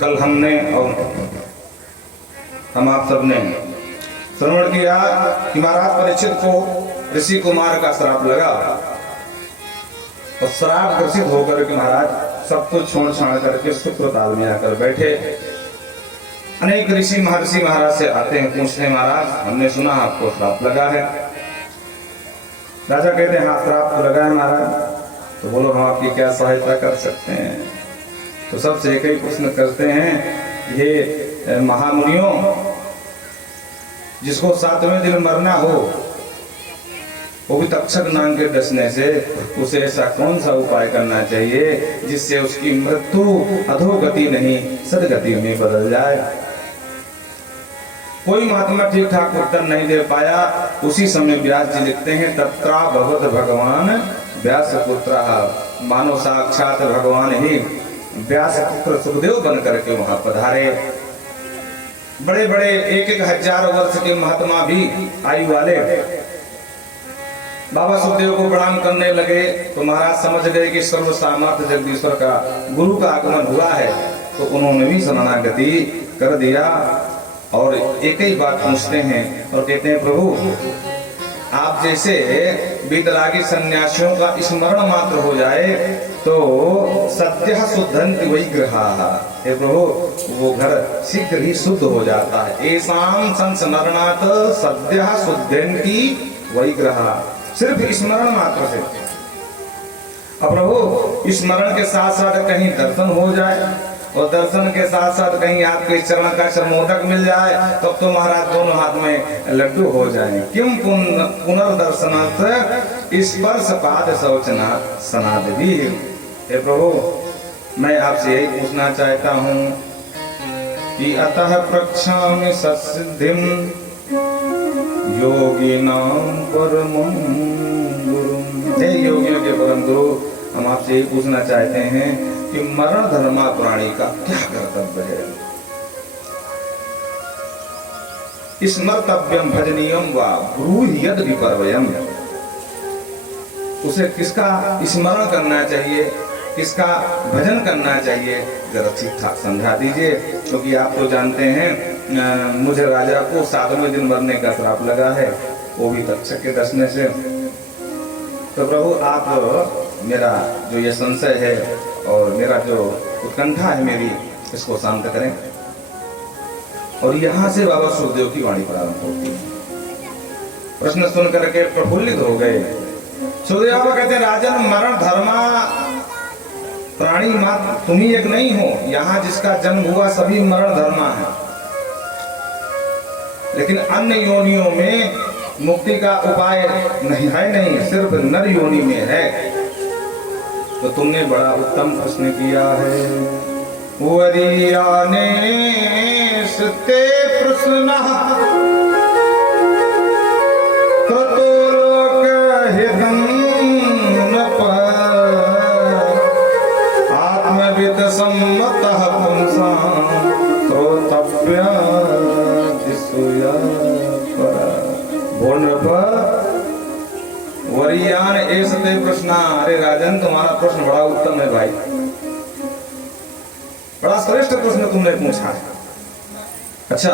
कल हमने और हम आप सब ने श्रवण किया कि महाराज परीक्षित को ऋषि कुमार का श्राप लगा और श्राप ग्रसित होकर के महाराज सब कुछ छोड़ छाड़ करके सुप्रताल में आकर बैठे। अनेक ऋषि महर्षि महाराज से आते हैं, पूछते महाराज हमने सुना आपको श्राप लगा है। राजा कहते हैं हाँ श्राप तो लगा है महाराज, तो बोलो हम आपकी क्या सहायता कर सकते हैं। तो सबसे एक ही प्रश्न करते हैं, ये महामुनियों जिसको 7वें दिन मरना हो वो भी तक्षक नाग के डसने से, उसे ऐसा कौन सा उपाय करना चाहिए जिससे उसकी मृत्यु अधोगति नहीं सदगति में बदल जाए। कोई महात्मा ठीक ठाक उत्तर नहीं दे पाया। उसी समय व्यास जी लिखते हैं तत्रा भगवत भगवान व्यास पुत्र, मानो साक्षात भगवान ही व्यास पुत्र सुखदेव बन करके वहां पधारे। बड़े बड़े 1-1 हजार वर्ष के महात्मा भी आयु वाले बाबा सुखदेव को प्रणाम करने लगे तो महाराज समझ गए कि सर्व सामर्थ जगदीश्वर का गुरु का आगमन हुआ है, तो उन्होंने भी शरणागति कर दिया और एक ही बात पूछते हैं और कहते हैं प्रभु आप जैसे वितरागी सन्यासियों का स्मरण मात्र हो जाए तो सद्य शुद्धंति वही ग्रहा। हे प्रभु वो घर शीघ्र ही शुद्ध हो जाता है। ऐसाम संस्मरणात् सद्य शुद्धंति वही ग्रहा, सिर्फ स्मरण मात्र से। अब प्रभु स्मरण के साथ साथ कहीं दर्शन हो जाए और दर्शन के साथ साथ कहीं आपके चरण का चरमोदक मिल जाए तब तो महाराज दोनों हाथ में लड्डू हो जाए। किम पुनर्दर्शनात् स्पर्श पाद शौचना सनादि। हे प्रभु मैं आपसे यही पूछना चाहता हूँ कि अतः प्रक्षामि सत्सिद्धिं योगिनां परमं गुरुं। हे योगियों के परम गुरु, हम आपसे यही पूछना चाहते हैं कि मरण धर्मा प्राणी का क्या कर्तव्य है। स्मर्तव्यम भजनीयम वा ब्रूहि यद विपर्वयम्। उसे किसका स्मरण करना चाहिए, किसका भजन करना चाहिए, जरा ठीक ठाक समझा दीजिए। क्योंकि आप तो जानते हैं मुझे राजा को 7वें दिन मरने का श्राप लगा है, वो भी तक्षक के डसने से। तो प्रभु आप मेरा जो ये संशय है और मेरा जो उत्कंठा है मेरी, इसको शांत करें। और यहाँ से बाबा सुखदेव की वाणी प्रारंभ होती है। प्रश्न सुन करके प्रफुल्लित हो गए। सुखदेव बाबा कहते हैं राजन मरण धर्मा प्राणी मात्र तुम ही एक नहीं हो, यहाँ जिसका जन्म हुआ सभी मरण धर्मा है, लेकिन अन्य योनियों में मुक्ति का उपाय नहीं है, नहीं सिर्फ नर योनि में है। तो तुमने बड़ा उत्तम प्रश्न किया है। वरीयाने सते प्रश्न कृतो लोक हितं नप आत्मविद सम्मतः पुंसां श्रोतव्या दिसुया पर वरियान ऐसते प्रश्न। अरे राजन तुम्हारा प्रश्न बड़ा उत्तम है भाई, बड़ा श्रेष्ठ प्रश्न तुमने पूछा है। अच्छा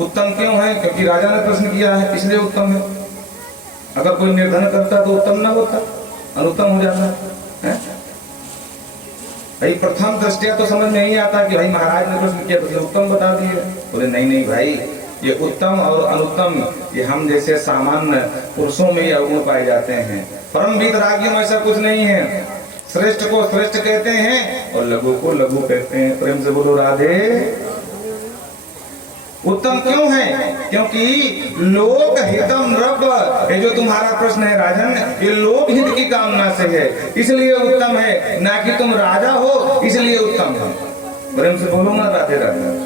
उत्तम क्यों है? क्योंकि राजा ने प्रश्न किया है इसलिए उत्तम है। अगर कोई निर्धन करता तो उत्तम ना होता, अनुत्तम हो जाता है। भाई प्रथम दृष्टिया तो समझ में नहीं आता कि भाई महाराज ने प्रश्न किया तो उत्तम बता दिए। बोले नहीं नहीं भाई, ये उत्तम और अनुत्तम ये हम जैसे सामान्य पुरुषों में ही अवगुण पाए जाते हैं। परम वीतरागियों में ऐसा कुछ नहीं है। श्रेष्ठ को श्रेष्ठ कहते हैं और लघु को लघु कहते हैं। प्रेम से बोलो राधे। उत्तम क्यों है? क्योंकि लोक हितम रब, ये जो तुम्हारा प्रश्न है राजन, ये लोक हित की कामना से है इसलिए उत्तम है, ना कि तुम राजा हो इसलिए उत्तम है। प्रेम से बोलो ना राधे राधे।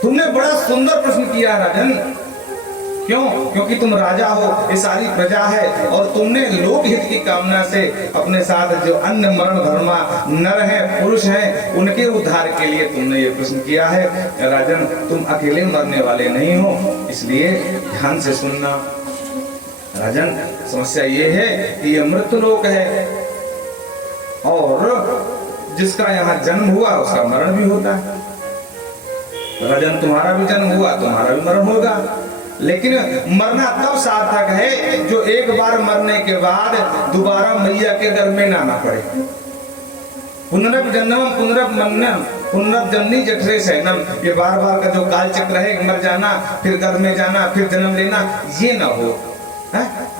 तुमने बड़ा सुंदर प्रश्न किया राजन। क्यों? क्योंकि तुम राजा हो, ये सारी प्रजा है और तुमने लोक हित की कामना से अपने साथ जो अन्य मरण धर्मा नर हैं, पुरुष हैं, उनके उद्धार के लिए तुमने ये प्रश्न किया है। राजन तुम अकेले मरने वाले नहीं हो, इसलिए ध्यान से सुनना। राजन समस्या ये है कि ये मृत्यु लोक है और जिसका यहाँ जन्म हुआ उसका मरण भी होता है। राजन, तुम्हारा भी जन्म हुआ, तुम्हारा भी मरण होगा, लेकिन मरना तब सार्थक है जो एक बार मरने के बाद दोबारा मैया के गर्भ में ना आना पड़े। पुनर्जन्म पुनर्मन्नम पुनर्जन्मी जठरे शयनम, ये बार बार का जो काल चक्र है, मर जाना फिर गर्भ में जाना फिर जन्म लेना, ये ना हो।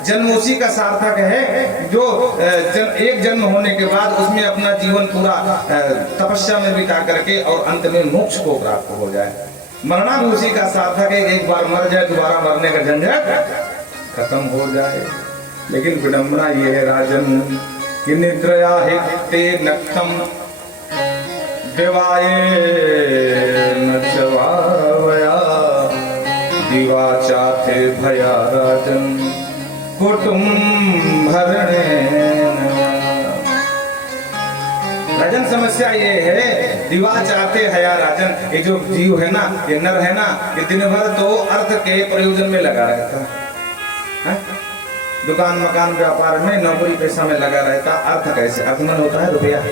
जन्म उसी का सार्थक है जो एक जन्म होने के बाद उसमें अपना जीवन पूरा तपस्या में बिता करके और अंत में मोक्ष को प्राप्त हो जाए। मरना भी उसी का सार्थक है, एक बार मर जाए दोबारा मरने का झंझट खत्म हो जाए। लेकिन विडंबना ये है राजन कि निद्रया हिते नक्तम देवाये न चवावया दिवा चाथे भया राजन कुटुंब भरणे। राजन, समस्या ये है, दिवा चाहते हैं या राजन, ये जो जीव है ना, ये नर है ना, ये दिन भर तो अर्थ के प्रयोजन में लगा रहता है। दुकान मकान व्यापार में नौकरी पैसा में लगा रहता। अर्थ कैसे? अर्थ में होता है रुपया,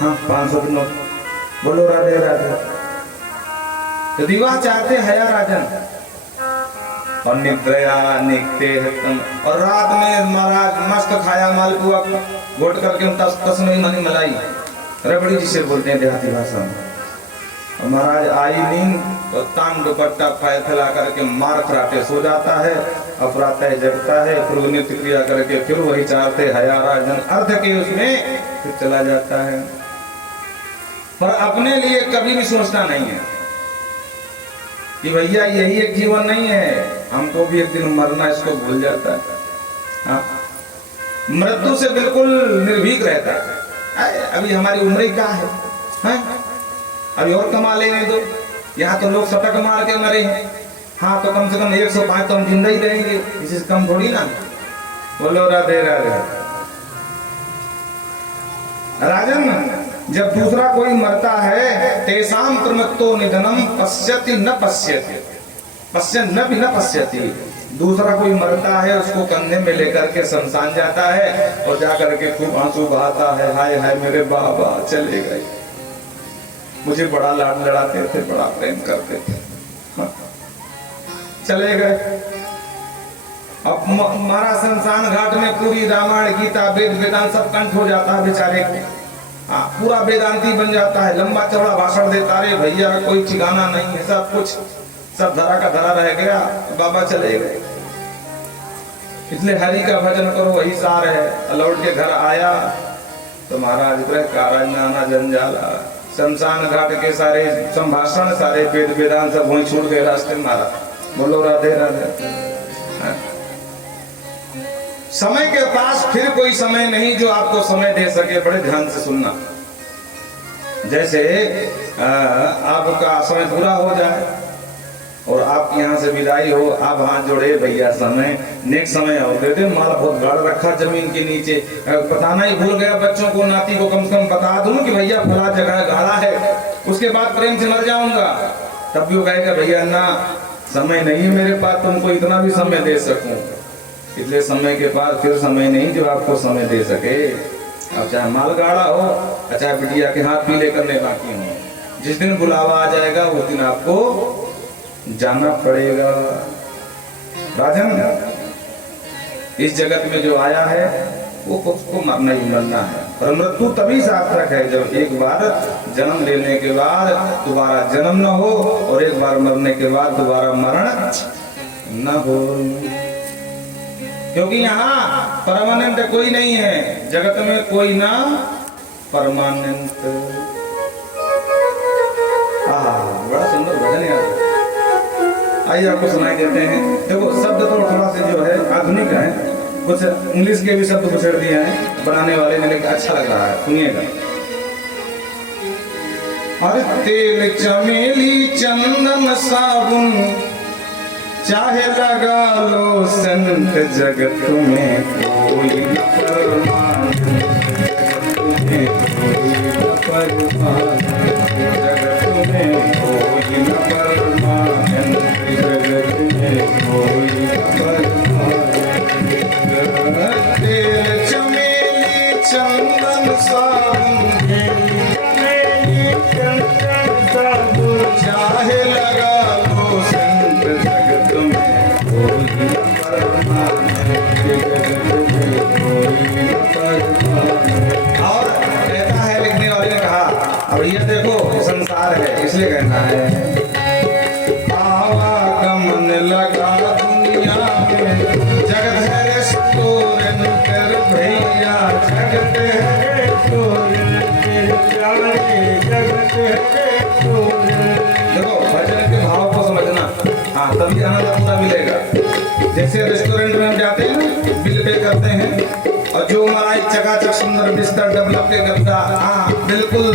हाँ 500 की नोट, बोलो राधे राधे। तो दिवा चाहते हैं या राजन, और निद्रया निकते हतम, और रात में महाराज मस्त खाया मालपुआ घोट करके तस में मनी मलाई रबड़ी जिसे बोलते हैं देहाती भाषा में। महाराज आई नींद तो तान दुपट्टा फैला करके मार कराटे सो जाता है, अपरातः जगता है, फिर नित्य क्रिया करके फिर वही चाहते हया राजन अर्थ के उसमें फिर चला जाता है। पर अपने लिए कभी भी सोचना नहीं है कि भैया यही एक जीवन नहीं है, हमको भी एक दिन मरना, इसको भूल जाता है। हाँ, मृत्यु से बिल्कुल निर्भीक रहता है। अभी हमारी उम्र क्या है, अभी और कमा लेने दो। यहाँ तो लोग सटक मार के मरे हैं, हाँ तो कम से कम 105 तो हम जिंदा ही रहेंगे, इसी से कम थोड़ी ना। बोलो राधे राधे। राजन, जब दूसरा कोई मरता है, तेसाम प्रमत्तो निधनम पश्यति न पश्यति, पश्यन न भी न पश्यति। दूसरा कोई मरता है, उसको कंधे में लेकर के शमशान जाता है और जाकर के खूब आंसू बहाता है, हाय हाय मेरे बाबा चले गए, मुझे बड़ा लाड लड़ाते थे, बड़ा प्रेम करते थे, हाँ, चले गए। अब हमारा शमशान घाट में पूरी रामायण गीता वेद वेदांत सब कंठ हो जाता है बेचारे को। हाँ, पूरा वेदांती बन जाता है, लंबा चौड़ा भाषण देता रहे, भैया कोई ठिकाना नहीं है, सब कुछ सब धरा का धरा रह गया, बाबा चले गए। इसलिए हरि का भजन करो, वही सार है। लौट के घर आया तो महाराज काराज नाना जंजाला, शमशान घाट के सारे संभाषण, सारे वेद वेदांत सब वहीं छूट गए रास्ते में। महाराज बोलो राधे राधे। समय के पास फिर कोई समय नहीं जो आपको समय दे सके। बड़े ध्यान से सुनना। जैसे आपका समय पूरा हो जाए और आप यहाँ से विदाई हो, आप हाथ जोड़े, भैया समय नेक्स्ट समय और दे दे। माल बहुत गाड़ रखा जमीन के नीचे, बताना ही भूल गया बच्चों को, नाती को कम से कम बता दूं कि भैया फला जगह गाड़ा है, उसके बाद प्रेम से मर जाऊंगा। तब भी वो कहेगा भैया ना समय नहीं है मेरे पास तुमको इतना भी समय दे सकूं। इसलिए समय के पास फिर समय नहीं जो आपको समय दे सके। अब चाहे माल गाड़ा हो, चाहे बिटिया के हाथ पीले करने बाकी हो, जिस दिन बुलावा आ जाएगा उस दिन आपको जाना पड़ेगा। राजन, इस जगत में जो आया है वो खुद को मरना ही मरना है। और मृत्यु तभी सार्थक है जब एक बार जन्म लेने के बाद दोबारा जन्म न हो और एक बार मरने के बाद दोबारा मरण न हो। क्योंकि यहाँ परमानेंट कोई नहीं है, जगत में कोई ना परमानेंट। बड़ा सुंदर भजन यार, आइए आपको सुनाई देते हैं। देखो शब्द तो थोड़ा से जो है आधुनिक है, कुछ इंग्लिश के भी शब्द घुसेड़ दिए हैं बनाने वाले ने, लेकिन अच्छा लग रहा है, सुनिएगा। अरे तेल चमेली चंदन साबुन चाहे लगा लो संत, जगत में कोई परमान, तुम्हें कोई परमान, जगत में कोई न परमान, जगत में कोई परमान। तेल चमेली चंदन साबुन कैसे कहना है, आवागमन लगा दुनिया में, जगत है रेस्टोरेंट भैया, जगत है रेस्टोरेंट प्यारे, जगत है रेस्टोरेंट। देखो भजन के भाव को समझना, हाँ तभी आनंद पूरा मिलेगा। जैसे रेस्टोरेंट में हम जाते हैं, बिल पे करते हैं, और जो हमारा एक चकाचक सुंदर बिस्तर डेवलप के गद्दा, हाँ बिल्कुल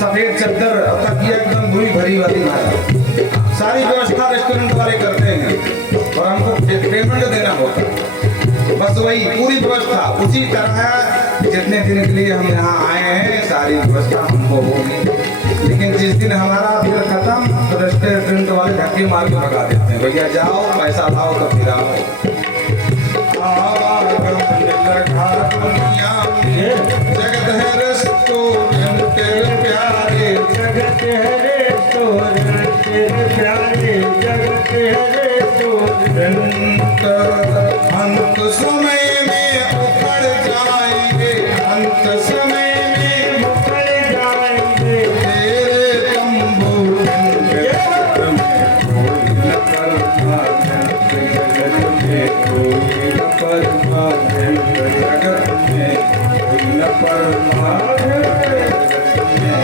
सफेद चादर और तकिया एकदम धुई भरी वाली भाषा, सारी व्यवस्था रेस्टोरेंट वाले करते हैं और हमको पेमेंट देना होता है। बस वही पूरी व्यवस्था उसी तरह जितने दिन के लिए हम यहाँ आए हैं सारी व्यवस्था हमको होगी। लेकिन जिस दिन हमारा बिल खत्म तो रेस्टोरेंट वाले धक्के मार के भगा देते हैं, भैया जाओ पैसा लाओ तो फिर आओ। जगत है रेस्टोरेंट प्यारे, जगत है रेस्टोरेंट प्यारे, जगत है रेस्टोरेंट। अंत समय में उखड़ जाएंगे, अंत समय में उखड़ जाएंगे, तेरे तंबू जगत में कोई न परमात्मा, जगत में कोई न परमात्मा, जगत में कोई न परमात्मा, जगत में।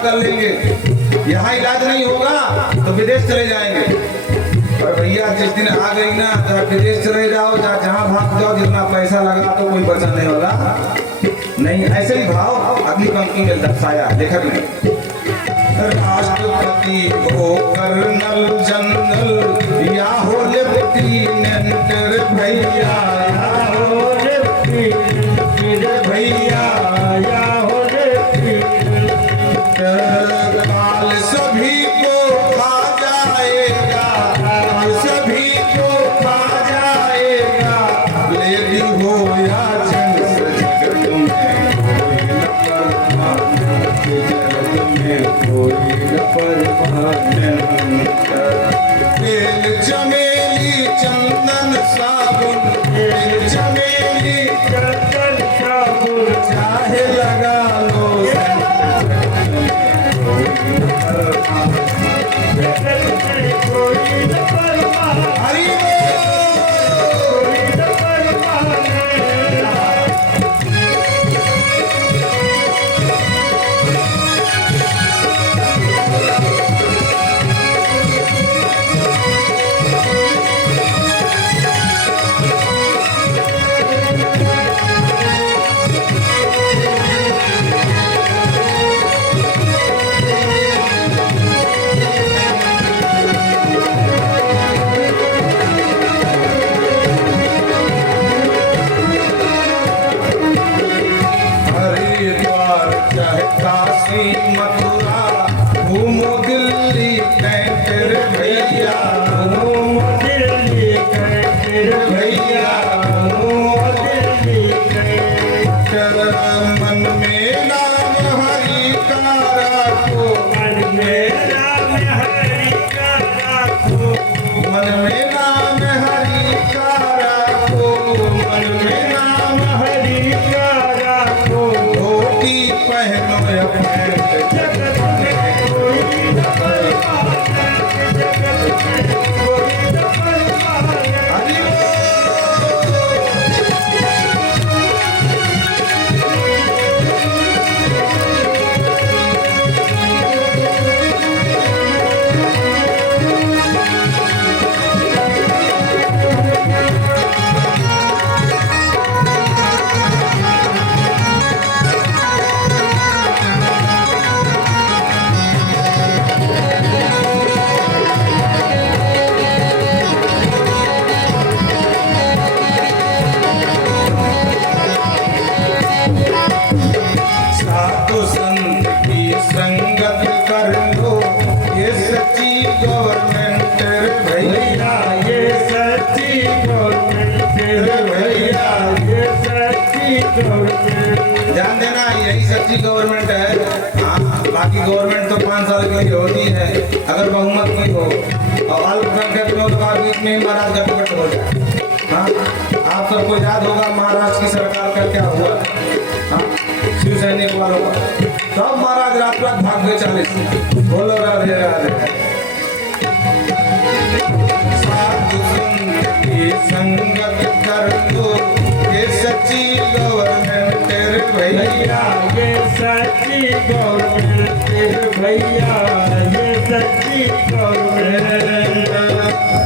कर लेंगे, यहाँ इलाज नहीं होगा तो विदेश चले जाएंगे। पर भैया जिस दिन आ गई ना तो विदेश चले जाओ, जहाँ भाग जाओ, जितना पैसा लगा तो कोई बचा नहीं वाला नहीं। ऐसे ही भाव अगली पंक्ति में दर्शाया लेखक ने, राष्ट्रपति हो कर्नल जनरल या हो लेफ्टिनेंट भैया, या हो लेफ्टिनेंट भैया, या हो काल सभी को खा जाएगा, काल सभी को खा जाएगा, लेडी हो या जेंट्स, जगत में कोई न परमात्मा, जगत में कोई न परमात्मा। तेल चमेली चंदन साबुन, तेल चमेली चंदन साबुन, चाहे लगा लो मथुरा घूमो दिल्ली कैंटर भैया, घूमो दिल्ली कैंटर भैया, घूमो दिल्ली कैंटर। मन में नाम हरि का राखो, मन में नाम हरि का राखो, मन में नाम हरि का राखो, मन में नाम हरि का राखो। धोती पहनो जगत में कोई न परमात्मा, जगत में कोई न परमात्मा। संगत कर लो, ये सच्ची गवर्नमेंट रे भैया, ये सच्ची गवर्नमेंट रे भैया, ये सच्ची गवर्नमेंट। ध्यान देना, यही सच्ची गवर्नमेंट है। हाँ, बाकी गवर्नमेंट तो 5 साल के लिए होती है, अगर बहुमत की हो और अल्पसंख्यक लोग का बीच में महाराज गठबंधन हो जाए। हाँ, आप सबको याद होगा महाराष्ट्र की सरकार का क्या हुआ। हाँ, शिव सैनिक वालों का सब महाराज रात रात भाग गए 40। बोलो राधे राधे। साधु संत की संगत कर लो, ये सच्ची गवर्नमेंट रे भैया, ये सच्ची गवर्नमेंट रे भैया, ये सच्ची गवर्नमेंट।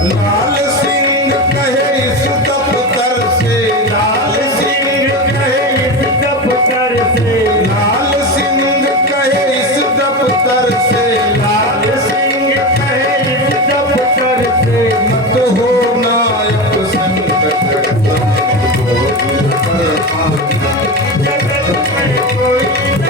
लाल सिंह कहे इस दफ्तर से, लाल सिंह कहे इस दफ्तर से, लाल सिंह कहे इस दफ्तर से, लाल सिंह कहे इस दफ्तर से। मत हो नायक संकट जगत में कोई न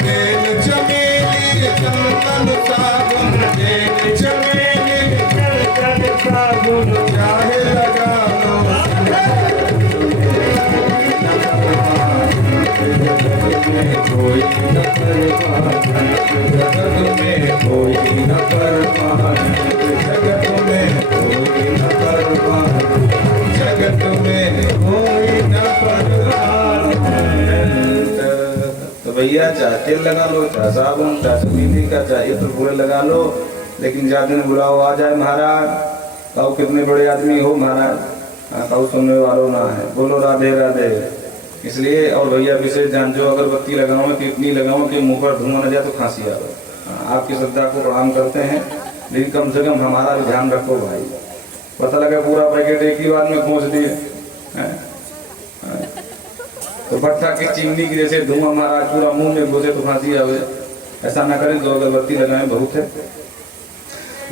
तेल चमेली चंदन साबुन, तेल चमेली चंदन साबुन, चाहे लगा लो, कोई न परवाह, जगत में कोई न परवाह, जगत में कोई न परवाह, जगत में कोई न परवाह। तो भैया चाहे तेल लगा लो, चाहे साबुन, चाहे चमेली का, चाहे इत्र पूरे लगा लो, लेकिन ज्यादा दिन बुलाओ आ जाए महाराज, कहो कितने बड़े आदमी हो महाराज, कहो सुनने वालों ना है। बोलो राधे राधे। इसलिए और भैया विशेष ध्यान, जो अगरबत्ती लगाओ तो इतनी लगाओ कि मुंह पर धुआं न जाए तो खांसी आवे। आपकी श्रद्धा को प्रणाम करते हैं, लेकिन कम से कम हमारा भी ध्यान रखो भाई। पता लगा पूरा पैकेट एक ही बार में पहुँच दिए, तो भट्टा की चिमनी की जैसे धुआं महाराज पूरा मुंह में घुसे तो फांसी आवे। ऐसा ना करें, जो अगरबत्ती लगाएं बहुत है।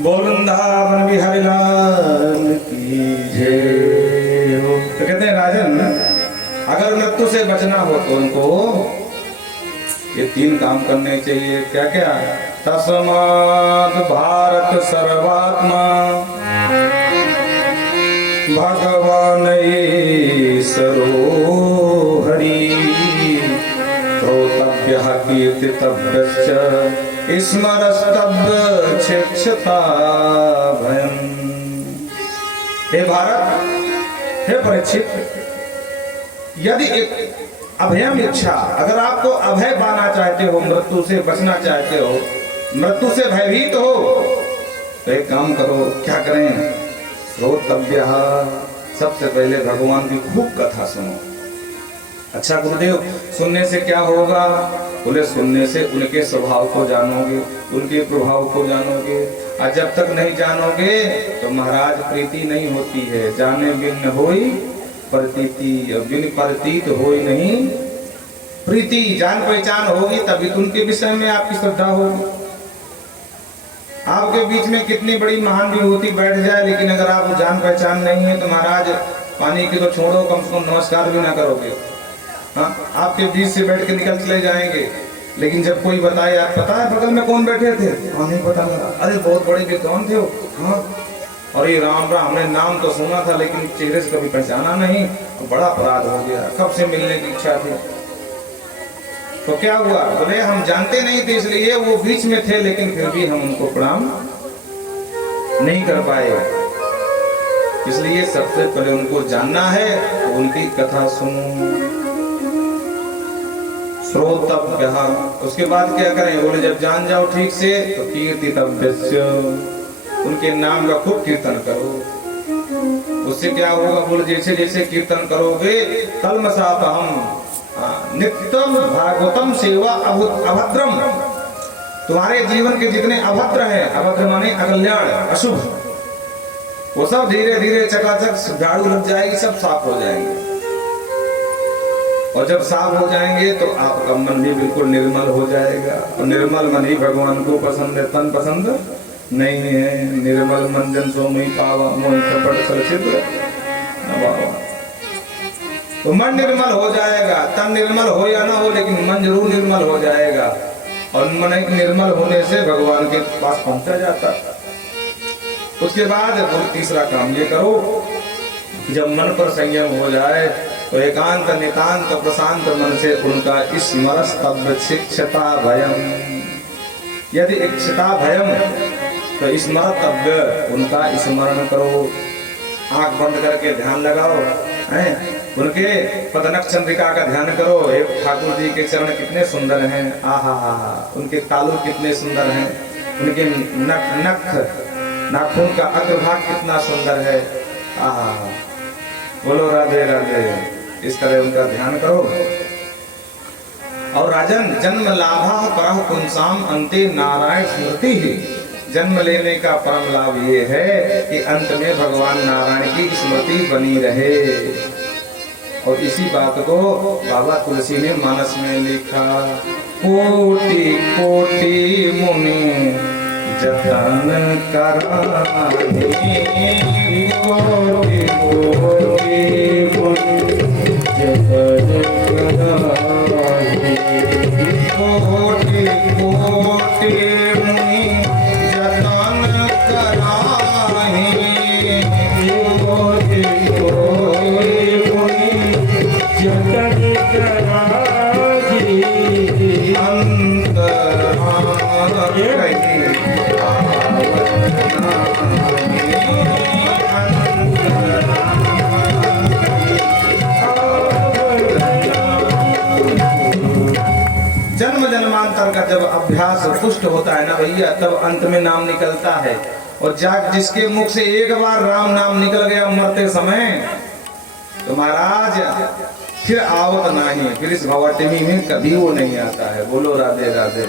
बोल वृंदावन बिहारी लाल की जय हो। तो कहते हैं राजन, अगर मृत्यु से बचना हो तो उनको ये 3 काम करने चाहिए। क्या क्या? तस्मात् भारत सर्वात्मा भगवान ईश्वरो हरि, श्रोतव्यः कीर्तितव्यश्च स्मरस्तव्य शिक्षता भयम्। हे भारत, हे परीक्षित, यदि एक अभयम इच्छा, अगर आपको अभय पाना चाहते हो, मृत्यु से बचना चाहते हो, मृत्यु से भयभीत हो, तो एक काम करो। क्या करें? श्रोतव्य, सबसे पहले भगवान की खूब कथा सुनो। अच्छा गुरुदेव, सुनने से क्या होगा? बोले सुनने से उनके स्वभाव को जानोगे, उनके प्रभाव को जानोगे, और जब तक नहीं जानोगे तो महाराज प्रीति नहीं होती है। जाने बिन होई प्रतीति, बिन प्रतीत होई नहीं प्रीति। जान पहचान होगी तभी तो उनके विषय में आपकी श्रद्धा होगी। आपके बीच में कितनी बड़ी महान विभूति बैठ जाए, लेकिन अगर आप जान पहचान नहीं है तो महाराज पानी की तो छोड़ो, कम से कम नमस्कार भी ना करोगे। हाँ, आपके बीच से बैठ के निकल चले जाएंगे, लेकिन जब कोई बताए, आप पता है बगल में कौन बैठे थे? हाँ, नहीं पता लगा। अरे बहुत बड़े विद्वान थे वो। हाँ, और ये राम राम, हमने नाम तो सुना था लेकिन चेहरे से कभी पहचाना नहीं, बड़ा अपराध हो गया, कब से मिलने की इच्छा थी। तो क्या हुआ? बोले हम जानते नहीं थे इसलिए वो बीच में थे, लेकिन फिर भी हम उनको प्रणाम नहीं कर पाए। इसलिए सबसे पहले उनको जानना है तो उनकी कथा सुनो। श्रोतव्य, उसके बाद क्या करें? बोले जब जान जाओ ठीक से तो कीर्तितव्यस्य, उनके नाम का खूब कीर्तन करो। उससे क्या होगा? बोले जैसे जैसे कीर्तन करोगे, कल्मषापहम नित्यम भागवतम सेवा अभद्रम, तुम्हारे जीवन के जितने अभद्र हैं, अभद्र माने अकल्याण, अशुभ, वो सब धीरे धीरे चकाचक झाड़ू लग जाएगी, सब साफ हो जाएंगे। और जब साफ हो जाएंगे तो आपका मन भी बिल्कुल निर्मल हो जाएगा। और निर्मल मन ही भगवान को पसंद है, तन पसंद नहीं है। निर्मल मन जन सो मोहि पावा, मोहि कपट सलचित्र। तो मन निर्मल हो जाएगा, तन निर्मल हो या ना हो, लेकिन मन मन जरूर निर्मल हो जाएगा, और मन निर्मल होने से भगवान के पास पहुंचा जाता। उसके बाद तीसरा काम ये करो, जब मन पर संयम हो जाए तो एकांत नितांत प्रशांत मन से उनका स्मरस्तव्य शिक्षता भयम, यदि इच्छता भयम तो स्मरतव्य, उनका स्मरण करो, आंख बंद करके ध्यान लगाओ, हैं उनके पदनक चंद्रिका का ध्यान करो। हे ठाकुर जी के चरण कितने सुंदर हैं, आहा उनके तालु कितने सुंदर हैं, उनके नख नाखून का अग्रभाग कितना सुंदर है, आहा बोलो राधे राधे। इस तरह उनका ध्यान करो। और राजन, जन्म लाभा परम पुंसाम अंते नारायण स्मृति ही, जन्म लेने का परम लाभ ये है कि अंत में भगवान नारायण की स्मृति बनी रहे। और इसी बात को बाबा तुलसी ने मानस में लिखा, कोटि कोटि मुनि जतन करानी, कोटि कोटि मुनि जतन करानी, कोटि कोटि मुनि जतन करानी, कोटि कोटि मुनि जतन करानी, अंतरात्मा जन्म जन्मांतर का जब अभ्यास पुष्ट होता है ना भैया, तब अंत में नाम निकलता है। और जिसके मुख से एक बार राम नाम निकल गया मरते समय, तो महाराज फिर आवत नहीं, फिर इस भवटिमी में कभी वो नहीं आता है। बोलो राधे राधे।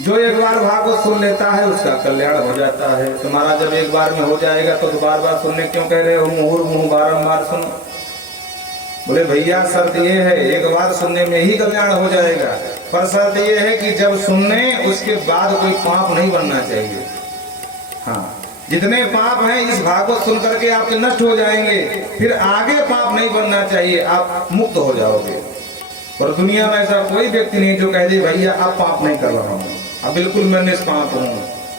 जो एक बार भागवत सुन लेता है उसका कल्याण हो जाता है। तुम्हारा जब एक बार में हो जाएगा तो बार बार सुनने क्यों कह रहे हो, मुहुर्मुहु बारंबार सुनो। बोले भैया शर्त ये है, एक बार सुनने में ही कल्याण हो जाएगा, पर शर्त ये है कि जब सुनने उसके बाद कोई पाप नहीं बनना चाहिए। हाँ, जितने पाप हैं इस भागवत सुन करके आपके नष्ट हो जाएंगे, फिर आगे पाप नहीं बनना चाहिए, आप मुक्त हो जाओगे। और दुनिया में ऐसा कोई व्यक्ति नहीं जो कह दे भैया आप पाप नहीं कर रहा हूँ, अब बिल्कुल मैं निष्पाप हूँ,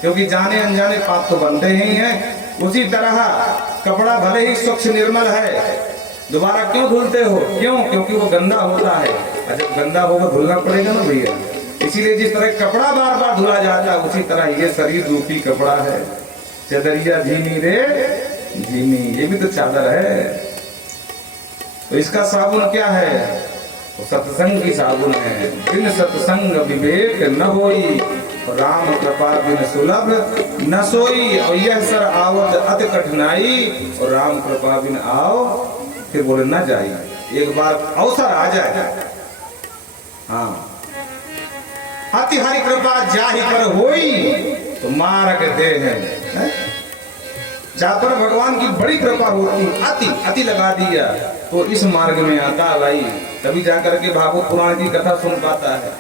क्योंकि जाने अनजाने पाप तो बनते ही हैं। उसी तरह कपड़ा भले ही स्वच्छ निर्मल है, दोबारा क्यों धुलते हो, क्यों? क्योंकि वो गंदा होता है, और जब गंदा होगा धुलना पड़ेगा ना भैया। इसीलिए जिस तरह कपड़ा बार बार धुला जाता है, उसी तरह ये शरीर रूपी कपड़ा है। चदरिया झीमी रे झीमी, ये भी तो चादर है। तो इसका साबुन क्या है? तो सत्संग की साबुन है। बिन सत्संग विवेक न होई, राम कृपा बिन सुलभ न सोई। और यह सर आवत अति कठिनाई, और राम कृपा बिन आओ फिर बोले न जाए। एक बार अवसर आ जाए, हाँ, अति हरि कृपा जाहि पर होई, तो मार्ग दे है। जहाँ पर भगवान की बड़ी कृपा होती, अति लगा दिया, तो इस मार्ग में आता भाई, तभी जाकर के भागवत पुराण की कथा सुन पाता है।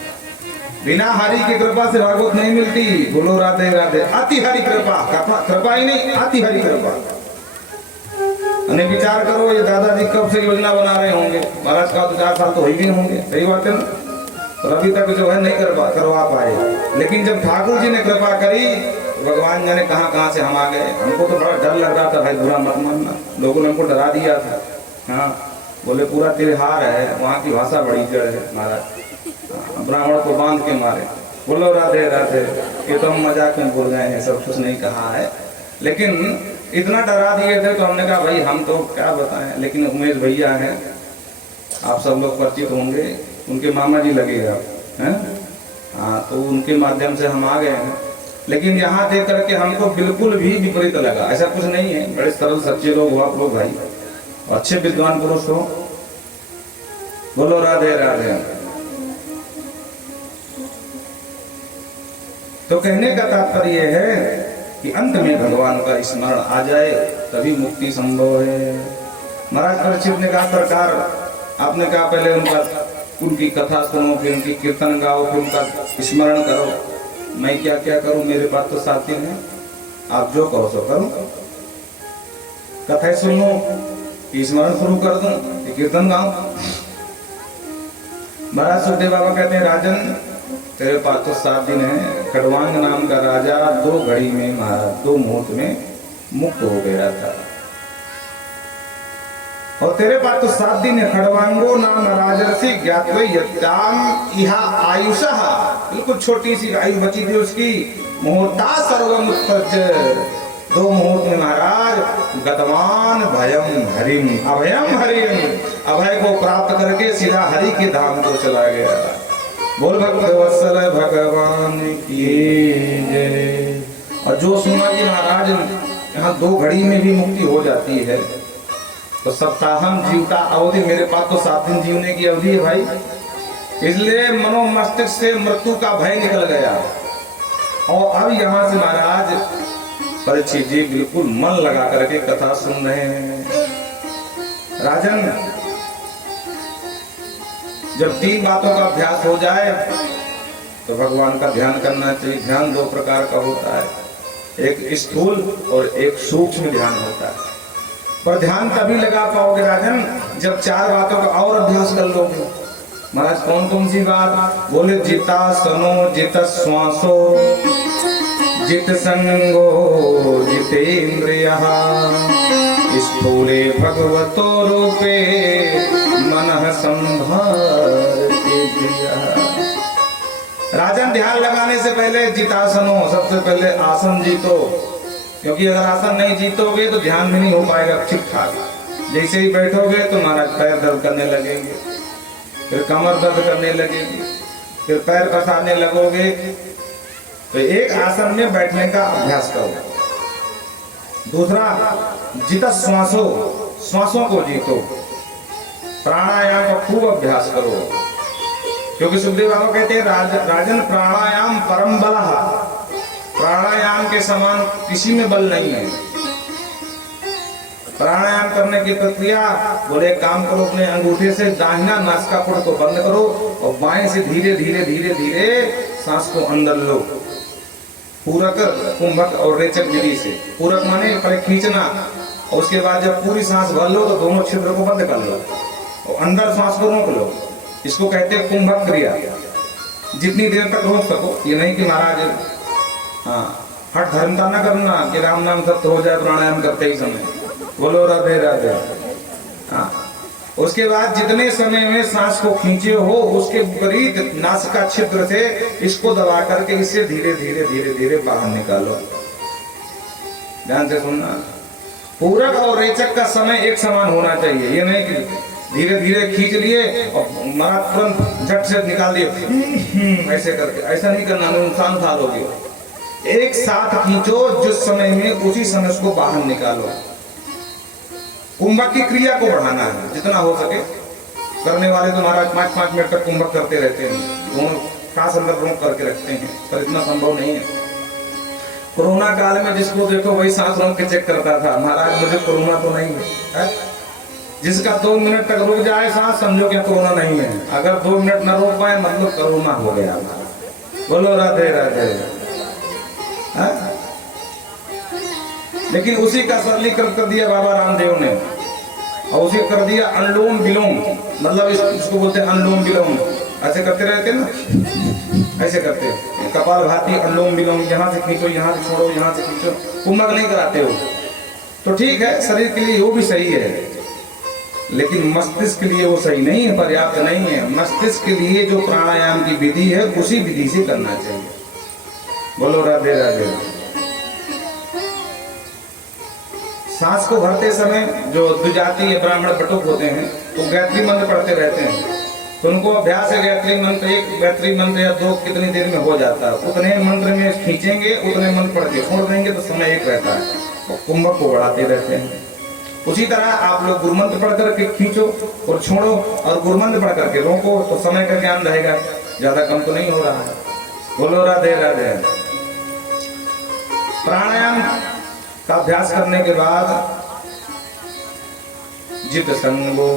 बिना हरि की कृपा से भागवत नहीं मिलती। बोलो राधे राधे। अति हरि कृपा, कृपा ही नहीं, अति हरि कृपा। अने विचार करो, ये दादाजी कब से योजना बना रहे होंगे, महाराज का तो 4 साल तो हो ही भी होंगे, सही बात है ना। और अभी तक जो है नहीं करवा पाए, लेकिन जब ठाकुर जी ने कृपा करी, भगवान जाने कहाँ से हम आ गए। हमको तो बड़ा डर लग रहा था भाई, बुरा मत मानना, लोगों ने हमको डरा दिया था। हाँ, बोले पूरा तिरहार है, वहाँ की भाषा बड़ी जड़ है महाराज, ब्राह्मण को बांध के मारे। बोलो राधे राधे। ये तो हम मजाक में बोल गए हैं, सब कुछ नहीं कहा है, लेकिन इतना डरा दिए थे तो हमने कहा भाई हम तो क्या बताएं। लेकिन उमेश भैया हैं, आप सब लोग परिचित होंगे, उनके मामा जी लगेगा, हैं? हाँ, तो उनके माध्यम से हम आ गए हैं। लेकिन यहाँ देख करके हमको बिल्कुल भी विपरीत लगा। ऐसा कुछ नहीं है, बड़े सरल सच्चे लोग हो आप लोग भाई, अच्छे विद्वान पुरुष हो। बोलो राधे राधे। तो कहने का तात्पर्य है कि अंत में भगवान का स्मरण आ जाए तभी मुक्ति संभव है। महाराज परीक्षित ने कहा सरकार, आपने कहा पहले उनकी कथा सुनो, फिर उनकी कीर्तन गाओ, फिर उनका स्मरण करो। मैं क्या क्या करूं, मेरे पास तो साथी हैं, आप जो कहो सो करो। कथा सुन लो, स्मरण शुरू कर दूं, कीर्तन गाऊं। महाराज सुखदेव बाबा कहते हैं राजन तेरे पास तो 7 दिन है। खड़वांग नाम का राजा 2 घड़ी में महाराज 2 मुहूर्त में मुक्त हो गया था और तेरे पास तो 7 दिन है। खड़वांगो नाम राजर्षि ज्ञातवे यत्ताम इहा आयुषः, बिल्कुल छोटी सी आयु बची थी उसकी। मुहूर्ता सर्वम उत्पज, 2 मुहूर्त में महाराज गतवान भयम हरिम अभयम हरिम, अभय को प्राप्त करके सीधा हरि के धाम को चला गया। बोल भक्त वत्सल भगवान की जय। और जो सुना कि महाराज यहाँ 2 घड़ी में भी मुक्ति हो जाती है तो सप्ताहम जीवता अवधि, मेरे पास तो 7 दिन जीवने की अवधि है भाई। इसलिए मनो मस्तिष्क से मृत्यु का भय निकल गया। और अब यहाँ से महाराज परीक्षित जी बिल्कुल मन लगा करके कथा सुन रहे हैं। राजन, जब 3 बातों का अभ्यास हो जाए तो भगवान का ध्यान करना चाहिए। ध्यान 2 प्रकार का होता है, एक स्थूल और एक सूक्ष्म ध्यान होता है। पर ध्यान तभी लगा पाओगे राजन जब 4 बातों का और अभ्यास कर लोगे। महाराज कौन कौन सी बात बोले? जिता सनो जित श्वासो जित संगो जितेन्द्रियः स्थूले भगवतो रूपे मनः संभारति प्रियः। राजन ध्यान लगाने से पहले जितासनो, सबसे पहले आसन जीतो, क्योंकि अगर आसन नहीं जीतोगे तो ध्यान भी नहीं हो पाएगा ठीक ठाक। जैसे ही बैठोगे तो महाराज पैर दर्द करने लगेंगे, फिर कमर दर्द करने लगेगी, फिर पैर पसारने लगोगे। तो एक आसन में बैठने का अभ्यास करो। दूसरा जित श्वासो, श्वासों को जीतो। प्राणायाम का खूब अभ्यास करो, क्योंकि सुखदेव बाबा कहते हैं राजन प्राणायाम परम बलः, प्राणायाम के समान किसी में बल नहीं है। प्राणायाम करने की प्रक्रिया बोले काम करो, अपने अंगूठे से दाहिना नासिकापुट को बंद करो और बाएं से धीरे धीरे धीरे धीरे सांस को अंदर लो। पूरक, कुंभक और रेचक विधि से। पूरक माने पहले खींचना और उसके बाद जब पूरी सांस भर लो तो दोनों छिद्र को बंद कर लो और अंदर सांस को रोक लो। इसको कहते हैं कुंभक क्रिया। जितनी देर तक रोक सको, ये नहीं कि महाराज हट धर्मता न करना कि राम नाम सत्य हो जाए प्राणायाम करते ही समय। बोलो राधे राधे। उसके बाद जितने समय में सांस को खींचे हो उसके विपरीत नासिका छिद्र से इसको दबा करके इसे धीरे धीरे धीरे धीरे बाहर निकालो। ध्यान से सुनना। पूरक और रेचक का समय एक समान होना चाहिए। ये नहीं कि धीरे धीरे खींच लिए और मारा तुरंत झट से निकाल दिए ऐसे करके, ऐसा नहीं करना, नुकसान उठा लोगे। एक साथ खींचो जिस समय में, उसी समय उसको बाहर निकालो। कुंभक की क्रिया को बढ़ाना है जितना हो सके। करने वाले तो महाराज 5-5 मिनट तक कुंभक करते रहते हैं, दोनों खास अंदर रोक करके रखते हैं, पर इतना संभव नहीं है। कोरोना काल में जिसको देखो वही सांस रोक के चेक करता था, महाराज मुझे कोरोना तो नहीं है। जिसका 2 मिनट तक रुक जाए सांस, समझो क्या कोरोना नहीं है। अगर 2 मिनट न रोक पाए मतलब कोरोना हो गया। बोलो राधे राधे। लेकिन उसी का सरलीकृत कर दिया बाबा रामदेव ने, और उसे कर दिया अनुलोम विलोम, मतलब इसको बोलते हैं अनुलोम विलोम। ऐसे करते रहते ना, ऐसे करते कपाल भाती अनुलोम विलोम, यहाँ से खींचो, यहाँ से छोड़ो, यहाँ से खींचो। कुंभक नहीं कराते हो तो ठीक है, शरीर के लिए वो भी सही है, लेकिन मस्तिष्क के लिए वो सही नहीं है, पर्याप्त नहीं है। मस्तिष्क के लिए जो प्राणायाम की विधि है उसी विधि से करना चाहिए। बोलो राधे राधे। सांस को भरते समय जो द्विजाति ब्राह्मण बटुक होते हैं तो गायत्री मंत्र पढ़ते रहते हैं, तो उनको अभ्यास है गायत्री मंत्र, एक गायत्री मंत्र या 2 कितनी देर में हो जाता है। उतने मंत्र में खींचेंगे, उतने मंत्र पढ़ के छोड़ देंगे तो समय एक रहता है, और कुंभक को बढ़ाते रहते हैं। उसी तरह आप लोग गुरुमंत्र पढ़ करके खींचो और छोड़ो, और गुरुमंत्र पढ़ करके रोको, तो समय का ज्ञान रहेगा, ज्यादा कम तो नहीं हो रहा है। बोलो राधे राधे। प्राणायाम का अभ्यास करने के बाद जित संगो,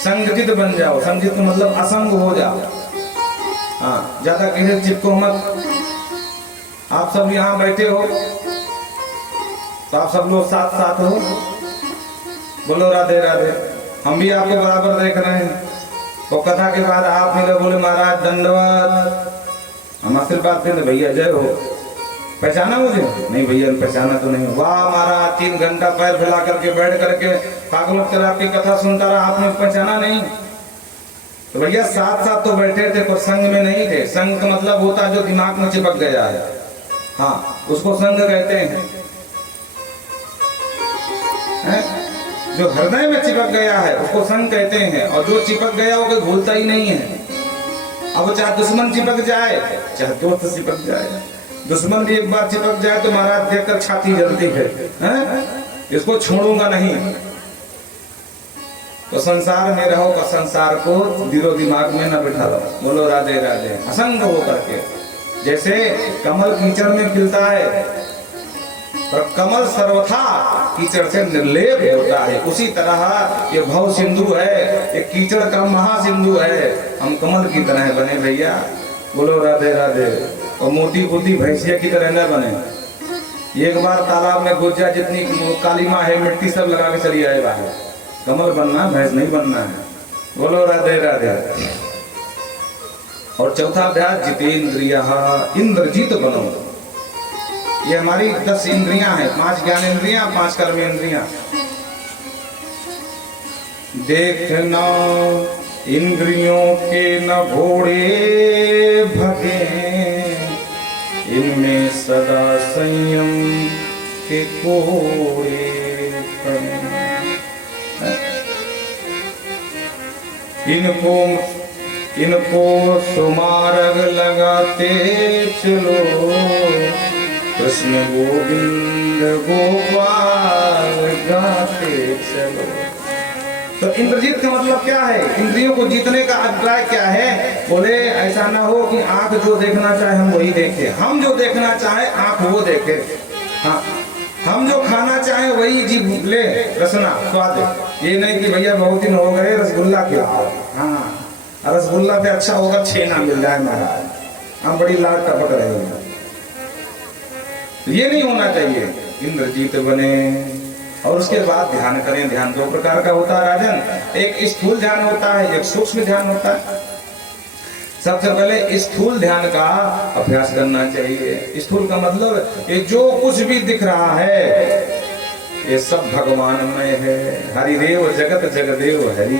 संगजित बन जाओ। संगजित मतलब असंग हो जाओ। हाँ, ज्यादा किसी चित्त को मत। आप सब यहाँ बैठे हो तो आप सब लोग साथ साथ हो। बोलो राधे राधे। हम भी आपको बराबर देख रहे हैं। और कथा के बाद आप मिले, बोले महाराज दंडवत, हम आशीर्वाद देते, भैया जय हो। पहचाना मुझे? नहीं भैया पहचाना तो नहीं। वाह महाराज, 3 घंटा पैर फैला करके बैठ करके पागलोत्तर आपकी कथा सुनता रहा, आपने पहचाना नहीं? तो भैया साथ साथ तो बैठे थे, पर संग में नहीं थे। संग का मतलब होता है जो दिमाग में चिपक गया है, हाँ उसको संग कहते हैं। जो हृदय में चिपक गया है उसको संग कहते हैं, और जो चिपक गया वो कोई भूलता ही नहीं है। अब चाहे दुश्मन चिपक जाए, चाहे दोस्त चिपक जाए, दुश्मन भी एक बार चिपक जाए तो महाराज देखकर छाती जलती है, इसको छोड़ूंगा नहीं। तो संसार में रहो, तो संसार को दिलो दिमाग में न बिठा लो। बोलो राधे राधे। असंग हो करके, जैसे कमल कीचड़ में खिलता है, पर कमल सर्वथा कीचड़ से निर्लेप होता है, उसी तरह ये भव सिंधु है, ये कीचड़ का महासिंधु है। हम कमल की तरह बने भैया। बोलो राधे राधे। और मोती पोती भैंसिया की तरह न बने। एक बार तालाब में घुस जाए, जितनी काली माँ है मिट्टी सब लगा के चली आए बाहर। कमल बनना, भैंस नहीं बनना है। बोलो राधे राधे। और चौथा अध्याय जितेंद्रिय इंद्रजीत बनो। ये हमारी 10 इंद्रियां हैं, 5 ज्ञान इंद्रियां, 5 कर्म इंद्रियां। देखना इंद्रियों के न घोड़े भगे, इनमें सदा संयम के कोड़े पड़े। इनको सुमार्ग लगाते चलो, कृष्ण गोविंद गोपाल गाते चलो। तो इंद्रजीत का मतलब क्या है? इंद्रियों को जीतने का अभिप्राय क्या है? बोले ऐसा ना हो कि आंख जो देखना चाहे हम वही देखें, हम जो देखना चाहे आंख वो देखे, हाँ हम जो खाना चाहे वही जीभ ले रसना स्वाद। ये नहीं कि भैया बहुत दिन हो गए रसगुल्ला खिलाओ, हाँ रसगुल्ला से अच्छा होगा छेना मिल जाए महाराज, हम बड़ी लाट टपक रहे हैं। ये नहीं होना चाहिए। इंद्रजीत बने। और उसके बाद ध्यान करें। ध्यान 2 प्रकार का होता है राजन, एक स्थूल ध्यान होता है, एक सूक्ष्म ध्यान होता है। सबसे पहले स्थूल ध्यान का अभ्यास करना चाहिए। स्थूल का मतलब ये जो कुछ भी दिख रहा है ये सब भगवानमय है। हरिदेव जगत जगदेव हरि।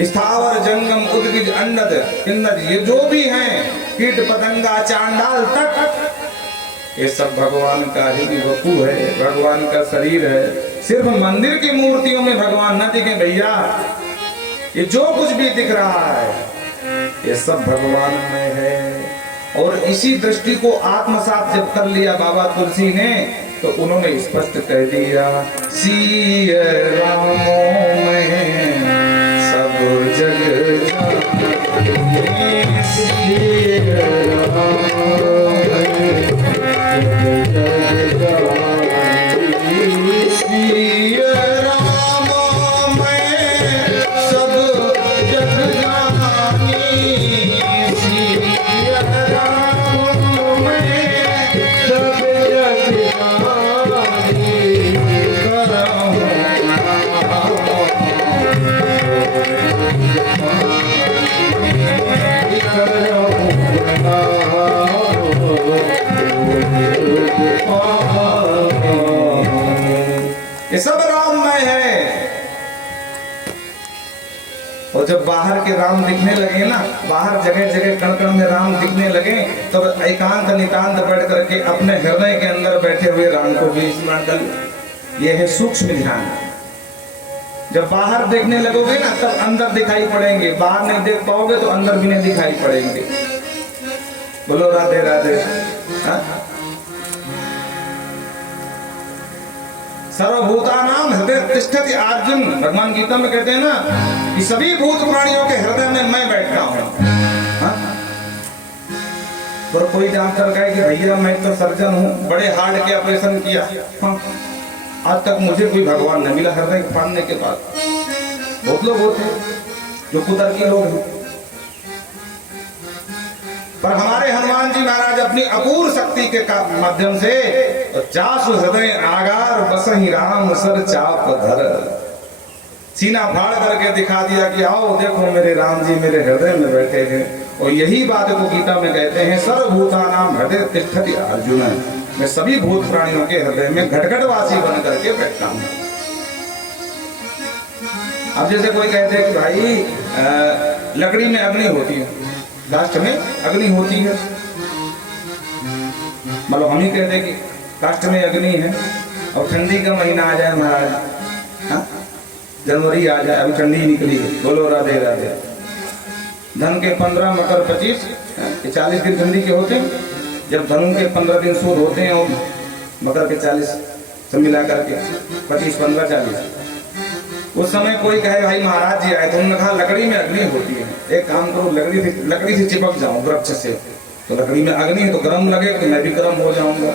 स्थावर जंगम उद्भिज अंडज किन्नज, ये जो भी हैं कीट पतंगा चांडाल तक, ये सब भगवान का ही वपु है, भगवान का शरीर है। सिर्फ मंदिर की मूर्तियों में भगवान न दिखे भैया, ये जो कुछ भी दिख रहा है ये सब भगवान में है। और इसी दृष्टि को आत्मसात जब कर लिया बाबा तुलसी ने, तो उन्होंने स्पष्ट कह दिया, सिय रामो में सब जग जाने, सिय रामो ये सब राममय है। और जब बाहर के राम दिखने लगे ना, बाहर जगह जगह कण कण में राम दिखने लगे, तब एकांत नितांत बैठ करके अपने हृदय के अंदर बैठे हुए राम को भी स्मरण कर। यह है सूक्ष्म ध्यान। जब बाहर देखने लगोगे ना तब अंदर दिखाई पड़ेंगे, बाहर नहीं देख पाओगे तो अंदर भी नहीं दिखाई पड़ेंगे। बोलो राधे राधे। सर्वभूतानाम हृदय तिष्ठति अर्जुन, भगवान गीता में कहते हैं ना कि सभी भूत प्राणियों के हृदय में मैं बैठता हूं। पर कोई डॉक्टर कहे कि भैया मैं तो सर्जन हूं, बड़े हार्ट के ऑपरेशन किया, आज तक मुझे कोई भगवान नहीं मिला हृदय फाड़ने के बाद। बहुत लोग होते हैं जो कुदरती लोग हैं। पर हमारे हनुमान जी महाराज अपनी अपूर्व शक्ति के माध्यम से चासु हृदय आगार बसहि राम सर चाप धर, सीना फाड़ करके दिखा दिया कि आओ देखो मेरे राम जी मेरे हृदय में बैठे हैं। और यही बात को गीता में कहते हैं सर्वभूतानां हृदय तिष्ठति अर्जुन, मैं सभी भूत प्राणियों के हृदय में घटघटवासी बन करके बैठता हूं। अब जैसे कोई कहते हैं कि भाई लकड़ी में अग्नि होती है, काष्ठ में अग्नि होती है, मतलब हम ही कहते हैं कि काष्ठ में अग्नि है और ठंडी का महीना आ जाए महाराज, हाँ? जनवरी आ जाए, अभी ठंडी निकली है, बोलो राधे राधे। धन के 15 मकर 25 40 दिन ठंडी के होते हैं, जब धनु के 15 दिन सूद होते हैं और मकर के 40 सब मिला करके 25 15 40, उस समय कोई कहे भाई महाराज जी आए तो उन्होंने कहा लकड़ी में अग्नि होती है, एक काम करो लकड़ी से चिपक जाओ वृक्ष से, तो लकड़ी में अग्नि है तो गर्म लगे तो मैं भी गर्म हो जाऊंगा।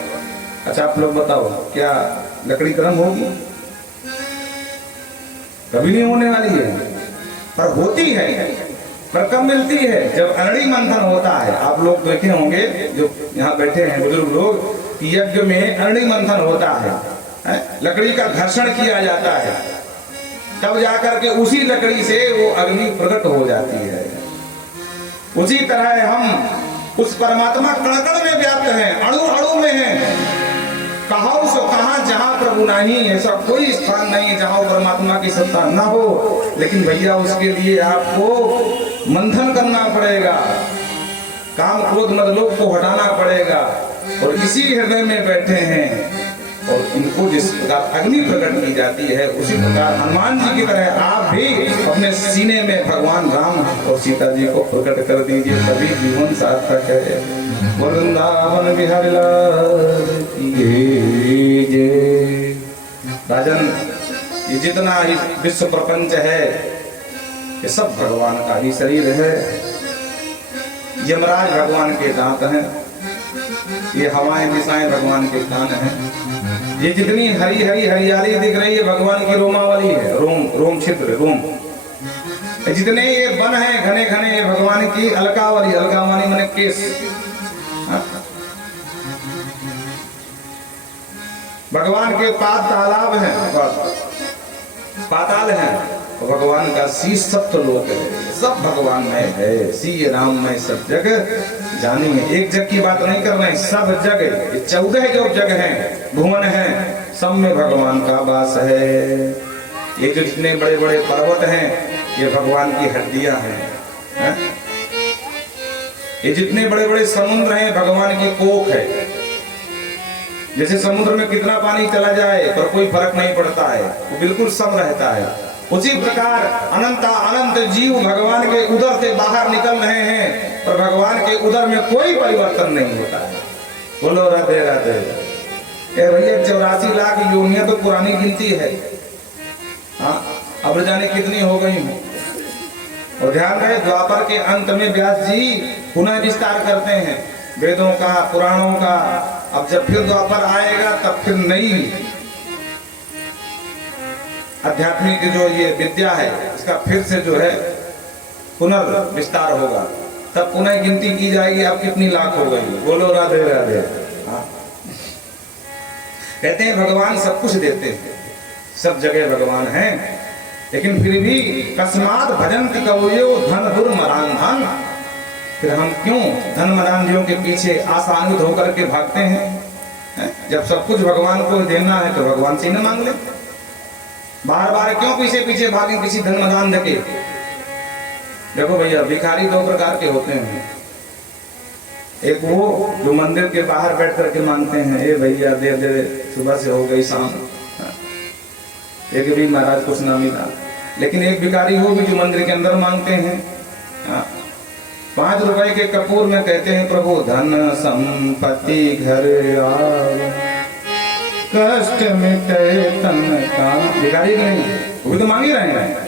अच्छा आप लोग बताओ क्या लकड़ी गर्म होगी? कभी नहीं होने वाली है, पर होती है, पर कब मिलती है? जब अरणी मंथन होता है। आप लोग देखे होंगे जो यहाँ बैठे हैं बुजुर्ग लोग कि यज्ञ में अरणी मंथन होता है, लकड़ी का घर्षण किया जाता है, तब जाकर के उसी लकड़ी से वो अग्नि प्रकट हो जाती है। उसी तरह हम उस परमात्मा कण कण में व्याप्त हैं, अणु अणु में हैं, कहां सो कहां जहां प्रभु नहीं, ऐसा कोई स्थान नहीं जहां परमात्मा की सत्ता ना हो। लेकिन भैया उसके लिए आपको मंथन करना पड़ेगा, काम क्रोध मद लोभ को हटाना पड़ेगा, और इसी हृदय में बैठे हैं और इनको जिस प्रकार अग्नि प्रकट की जाती है उसी प्रकार हनुमान जी की तरह आप भी अपने सीने में भगवान राम और सीता जी को प्रकट कर दीजिए, तभी जीवन सार्थक है। वृंदावन बिहारी लाल की जय। राजन, ये जितना ही विश्व प्रपंच है ये सब भगवान का ही शरीर है। यमराज भगवान के दांत हैं, ये हवाएं दिशाएं भगवान के कान हैं, ये जितनी हरी हरी हरियाली दिख रही है भगवान की रोमावली है, रोम छिद्र रोम। जितने ये वन हैं घने घने ये भगवान की अलकावली, अलकावली माने केस। भगवान के पाद तालाब हैं, पाताल हैं, भगवान का शीश सप्तलोक है, सब भगवान में है। सी राम में सब जगह जानिए, एक जग की बात नहीं कर रहे हैं, सब जगह 14 जो जगह हैं भुवन हैं, सब में भगवान का वास है। ये जो जितने बड़े बड़े पर्वत हैं ये भगवान की हड्डियां हैं, ये जितने बड़े बड़े समुद्र हैं भगवान की कोख है। जैसे समुद्र में कितना पानी चला जाए पर कोई फर्क नहीं पड़ता है, वो बिल्कुल सम रहता है, उसी प्रकार अनंत अनंत जीव भगवान के उदर से बाहर निकल रहे हैं पर भगवान के उदर में कोई परिवर्तन नहीं होता है। बोलो राधे राधे। भैया 84 लाख योनियां तो पुरानी गिनती है, हाँ अब जाने कितनी हो गई हूँ। और ध्यान रहे द्वापर के अंत में व्यास जी पुनः विस्तार करते हैं वेदों का पुराणों का। अब जब फिर द्वापर आएगा तब फिर नई आध्यात्मिक जो ये विद्या है इसका फिर से जो है पुनर्विस्तार होगा, तब पुनः गिनती की जाएगी अब कितनी लाख हो गई। बोलो राधे राधे। हाँ। कहते हैं भगवान सब कुछ देते हैं, सब जगह भगवान हैं, लेकिन फिर भी कस्मात भजन्ति कवयो धन दुर्मरान धन। फिर हम क्यों धन मदान्धियों के पीछे आसान्वित होकर के भागते हैं? जब सब कुछ भगवान को देना है तो भगवान से न मांग ले। बार बार क्यों पीछे पीछे भागे किसी धन मदान के? देखो भैया भिखारी 2 प्रकार के होते हैं, एक वो जो मंदिर के बाहर बैठ करके मांगते हैं, ए भैया दे दे सुबह से हो गई शाम, एक भी महाराज कुछ ना मिला। लेकिन एक भिखारी वो भी जो मंदिर के अंदर मांगते हैं, 5 रुपए के कपूर में कहते हैं प्रभु धन संपत्ति घर आए, कष्ट मिटे तन का। भिखारी नहीं, वो भी तो मांग ही रहे हैं।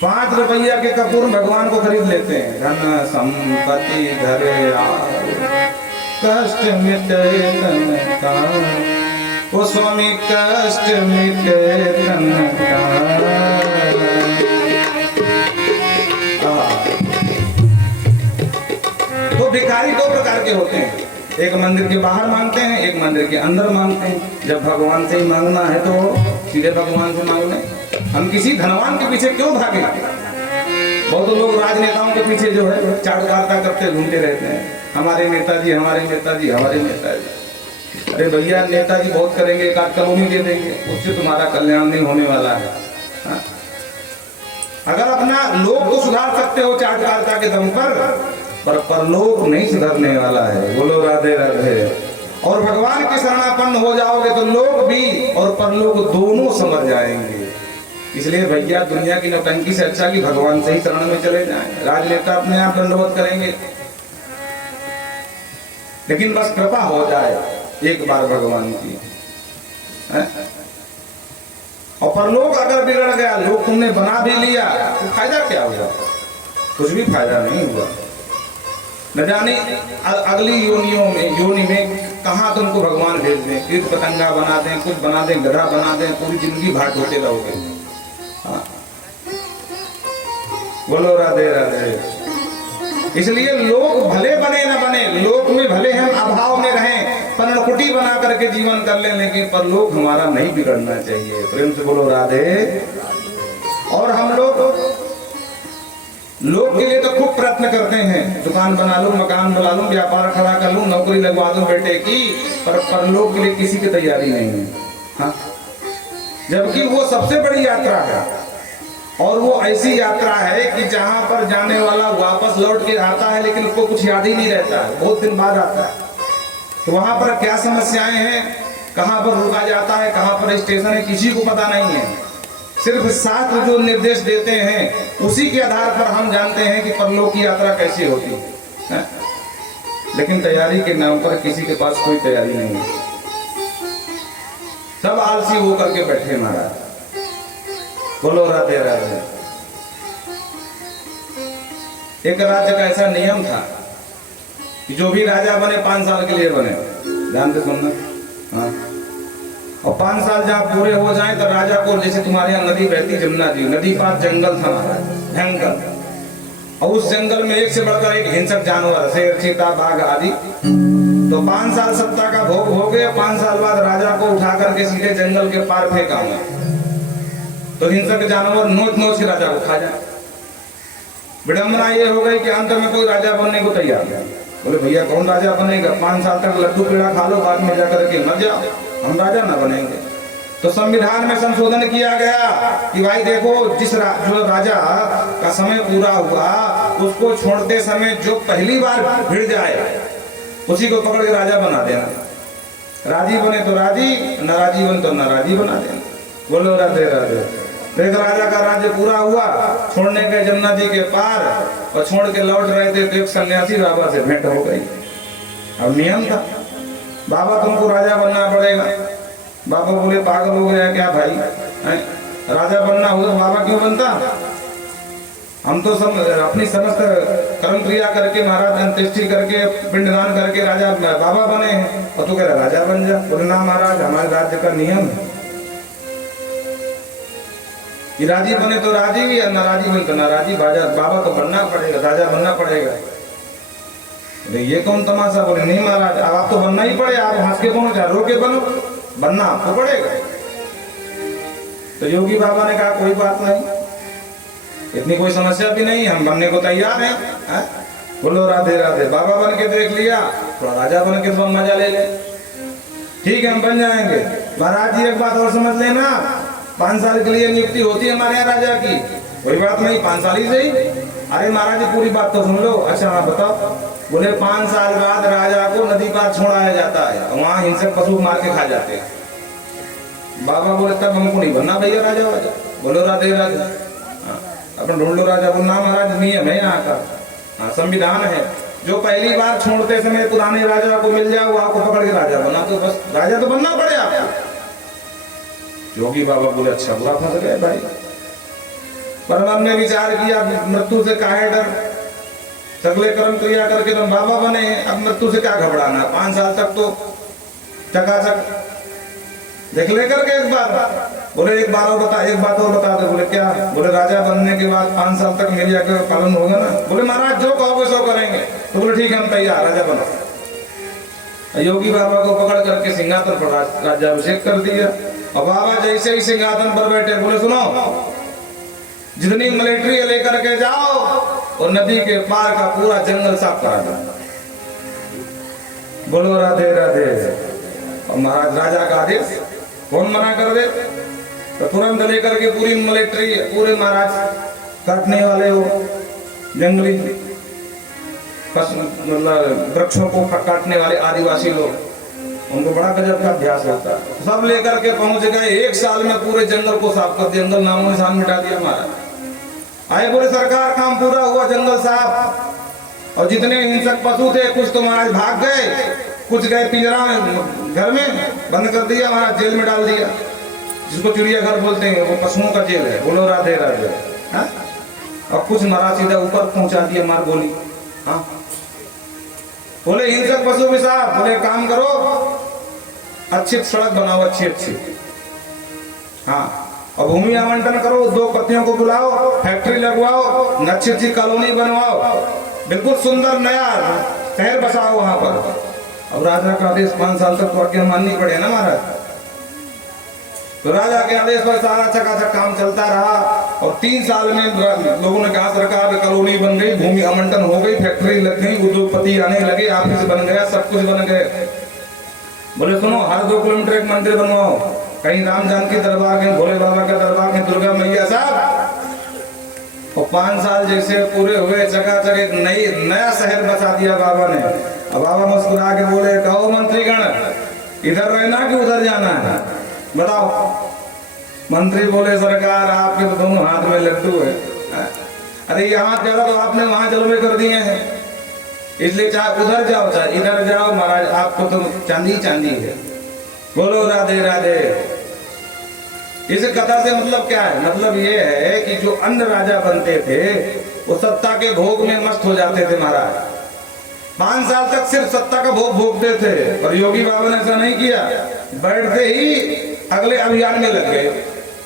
5 रुपया के कपूर भगवान को खरीद लेते हैं, धन संपत्ति घर आए, कष्ट मिटे तन का। ओ स्वामी कष्ट मिटे तन का। होते हैं, एक मंदिर के बाहर मांगते हैं, एक मंदिर के अंदर मांगते हैं। जब भगवान से ही मांगना है तो सीधे भगवान से मांग लें। हम किसी धनवान के पीछे क्यों भागे? बहुत लोग राजनेताओं के पीछे जो है चाटुकारिता करते घूमते रहते हैं, हमारे नेताजी, हमारे नेताजी, हमारे नेताजी। अरे भैया, नेताजी बहुत करेंगे, एक आध कलोनी दे देंगे, उससे तुम्हारा कल्याण नहीं होने वाला है। हाँ? अगर अपना लोग को सुधार सकते हो चाटुकारिता के दम पर परलोक नहीं सुधरने वाला है। बोलो राधे राधे। और भगवान के शरणापन्न हो जाओगे तो लोग भी और परलोक दोनों समझ जाएंगे। इसलिए भैया, दुनिया की नौटंकी से अच्छा कि भगवान से ही शरण में चले जाएं। राजनेता अपने आप दंडवत करेंगे, लेकिन बस कृपा हो जाए एक बार भगवान की। है? और परलोक अगर बिगड़ गया, लोग तुमने बना भी लिया, तो फायदा क्या हुआ? कुछ भी फायदा नहीं हुआ। न जाने अगली योनि में कहाँ तुमको भगवान भेज दें, कीट पतंगा बना दें, कुछ बना दें, गधा बना दें, पूरी जिंदगी भाट होते रहोगे। हाँ। बोलो राधे राधे। इसलिए लोग भले बने न बने, लोक में भले हम अभाव में रहें, पर्णकुटी बना करके जीवन कर लें, लेकिन परलोक हमारा नहीं बिगड़ना चाहिए। प्रेम से बोलो राधे। और हम लोग के लिए तो खूब प्रयत्न करते हैं, दुकान बना लूं, मकान बना लूं, व्यापार खड़ा कर लूं, नौकरी लगवा दूं बेटे की, पर परलोक के लिए किसी की तैयारी नहीं है। हाँ? जबकि वो सबसे बड़ी यात्रा है, और वो ऐसी यात्रा है कि जहां पर जाने वाला वापस लौट के आता है, लेकिन उसको कुछ याद ही नहीं रहता है, बहुत दिन बाद आता है। तो वहां पर क्या समस्याएं हैं, कहां पर रुका जाता है, कहां पर स्टेशन है, किसी को पता नहीं है। सिर्फ शास्त्र जो निर्देश देते हैं उसी के आधार पर हम जानते हैं कि परलोक की यात्रा कैसी होती है। लेकिन तैयारी के नाम पर किसी के पास कोई तैयारी नहीं है, सब आलसी होकर के बैठे महाराज। बोलो राधे राधे। एक राज्य का ऐसा नियम था कि जो भी राजा बने 5 साल के लिए बने, ध्यान से सुनना। हाँ? और 5 साल जहाँ पूरे हो जाएं तो राजा को, जैसे तुम्हारे यहाँ नदी बहती जमुना जी, नदी पार जंगल था महाराज, भयंकर, और उस जंगल में एक से बढ़कर एक हिंसक जानवर, शेर, चीता, बाघ आदि। तो 5 साल सत्ता का भोग हो गए, 5 साल बाद राजा को उठा करके सीधे जंगल के पार फेंका हुआ, तो हिंसक जानवर नोच नोच के राजा को खा जाए। विडंबना ये हो गई कि अंत में कोई राजा बनने को तैयार नहीं। बोले भैया कौन राजा बनेगा, 5 साल तक लड्डू पेड़ा खा लो, बाद में जाकर के मर जाओ, हम राजा ना बनेंगे। तो संविधान में संशोधन किया गया कि भाई देखो, जो राजा का समय पूरा हुआ उसको छोड़ते समय जो पहली बार भिड़ जाए उसी को पकड़ के राजा बना देना। राजी बने तो राजी, नाराजी बने तो नाराजी बना देना। बोलो राधे राधे। एक राजा का राज्य पूरा हुआ, छोड़ने गए जमुना जी के पार, और छोड़ के लौट रहे थे तो एक सन्यासी बाबा से भेंट हो गई। अब नियम था, बाबा तुमको राजा बनना पड़ेगा। बाबा बोले पागल हो गया क्या भाई, राजा बनना हो तो बाबा क्यों बनता? हम तो सब अपनी समस्त कर्म क्रिया करके, महाराज अंत्येष्टि करके, पिंडदान करके राजा बाबा बने हैं, और तो कह रहा राजा बन जा। बोले ना महाराज, हमारे राज्य का नियम है कि राजी बने तो राजी, या नाराजी बने तो नाराजी, बाबा को बनना पड़ेगा, राजा बनना पड़ेगा। ये कौन तमाशा? बोले नहीं महाराज, अब आप तो बनना ही पड़े, आप हंस के बनो चाहे रो के बनो, बनना आपको पड़ेगा। तो योगी बाबा ने कहा कोई बात नहीं, इतनी कोई समस्या भी नहीं, हम बनने को तैयार हैं। है? बोलो राधे राधे। बाबा बन के देख लिया, थोड़ा राजा बन के तो मजा ले ले, ठीक है हम बन जाएंगे। महाराज जी एक बात और समझ लेना, 5 साल के लिए नियुक्ति होती है हमारे यहाँ राजा की, कोई बात नहीं, 5 साल ही सही। अरे महाराज जी पूरी बात तो सुन लो। अच्छा हाँ बताओ। बोले 5 साल बाद राजा को नदी पार छोड़ाया जाता है, वहाँ हिंसक पशु मार के खा जाते हैं। बाबा बोले तब हमको नहीं बनना भैया राजा वाजा। बोलो राधे राधे। अपन ढूंढ लो राजा। बोल ना महाराज नियम है यहाँ का, संविधान है, जो पहली बार छोड़ते समय पुराने राजा को मिल जाए वो आपको पकड़ के राजा बना, तो बस राजा तो बनना पड़े आपको। योगी बाबा बोले अच्छा बुरा फंस गए भाई, पर हमने विचार किया मृत्यु से काहे डर, सगले कर्म क्रिया करके तो बाबा बने हैं, अब मृत्यु से क्या घबराना। 5 साल तक तो चकाचक देख ले करके एक बार। बोले एक बात और बता दो। बोले क्या? बोले राजा बनने के बाद 5 साल तक मेरी आज्ञा का पालन होगा ना? बोले महाराज जो कहोगे सो करेंगे। तो बोले ठीक है हम तैयार, राजा बनो। योगी बाबा को पकड़ करके सिंहासन पर राज्याभिषेक कर दिया। और बाबा जैसे ही सिंहासन पर बैठे बोले सुनो, जितनी मिलिट्री लेकर के जाओ और नदी के पार का पूरा जंगल साफ करा दो। बोलो राधे राधे। और महाराज राजा का आदेश कौन मना कर दे? तो तुरंत लेकर के पूरी मिलिट्री, पूरे महाराज काटने वाले हो, जंगली मतलब वृक्षों को काटने वाले आदिवासी लोग, उनको बड़ा गजब का अभ्यास होता है। सब लेकर के पहुंच गए, एक साल में पूरे जंगल को साफ कर दिया, जंगल नामों निशान मिटा दिया महाराज। आए बोले सरकार काम पूरा हुआ, जंगल साफ। और जितने हिंसक पशु थे कुछ तो महाराज भाग गए, कुछ गए पिंजरा में, घर में बंद कर दिया महाराज, जेल में डाल दिया, जिसको चिड़ियाघर बोलते हैं, वो पशुओं का जेल है। बोलो राधे राधे। हाँ? और कुछ महाराज सीधा ऊपर पहुंचा दिया मार गोली। हाँ? बोले हिंसक पशु भी साहब, बोले काम करो, अच्छी सड़क बनाओ, अच्छी। हाँ, और भूमि आवंटन करो, उद्योगपतियों को बुलाओ, फैक्ट्री लगवाओ, अच्छी कॉलोनी बनवाओ, बिल्कुल सुंदर नया शहर बसाओ वहां पर। अब राजा का आदेश 5 साल तक तो आज्ञा माननी पड़े ना महाराज। तो राजा के आदेश पर सारा चकाचक काम चलता रहा। और 3 साल में लोगों ने कहा सरकार कॉलोनी बन गई, भूमि आवंटन हो गई, फैक्ट्री लग गई, उद्योगपति आने लगे, ऑफिस बन गया, सब कुछ बन गए। बोले सुनो, हर 2 किलोमीटर एक मंदिर बनवाओ, कहीं राम जानकी दरबार, कहीं भोले बाबा का दरबार, कहीं दुर्गा मैया साहब। और 5 साल जैसे पूरे हुए, चकाचक एक नया शहर बसा दिया बाबा ने। अब बाबा मुस्कुरा के बोले, कहो मंत्रीगण, इधर रहना कि उधर जाना है, बताओ। मंत्री बोले सरकार आपके तो दोनों हाथ में लड्डू है। अरे यहाँ चलो तो आपने वहां जलवे कर दिए हैं, इसलिए चाहे उधर जाओ चाहे इधर जाओ महाराज, आपको तो चांदी चांदी है। बोलो राधे राधे। इस कथा से मतलब क्या है? मतलब ये है कि जो अन्य राजा बनते थे वो सत्ता के भोग में मस्त हो जाते थे महाराज। 5 साल तक सिर्फ सत्ता का भोग भोगते थे। और योगी बाबा ने ऐसा नहीं किया, बैठते ही अगले अभियान में लग गए।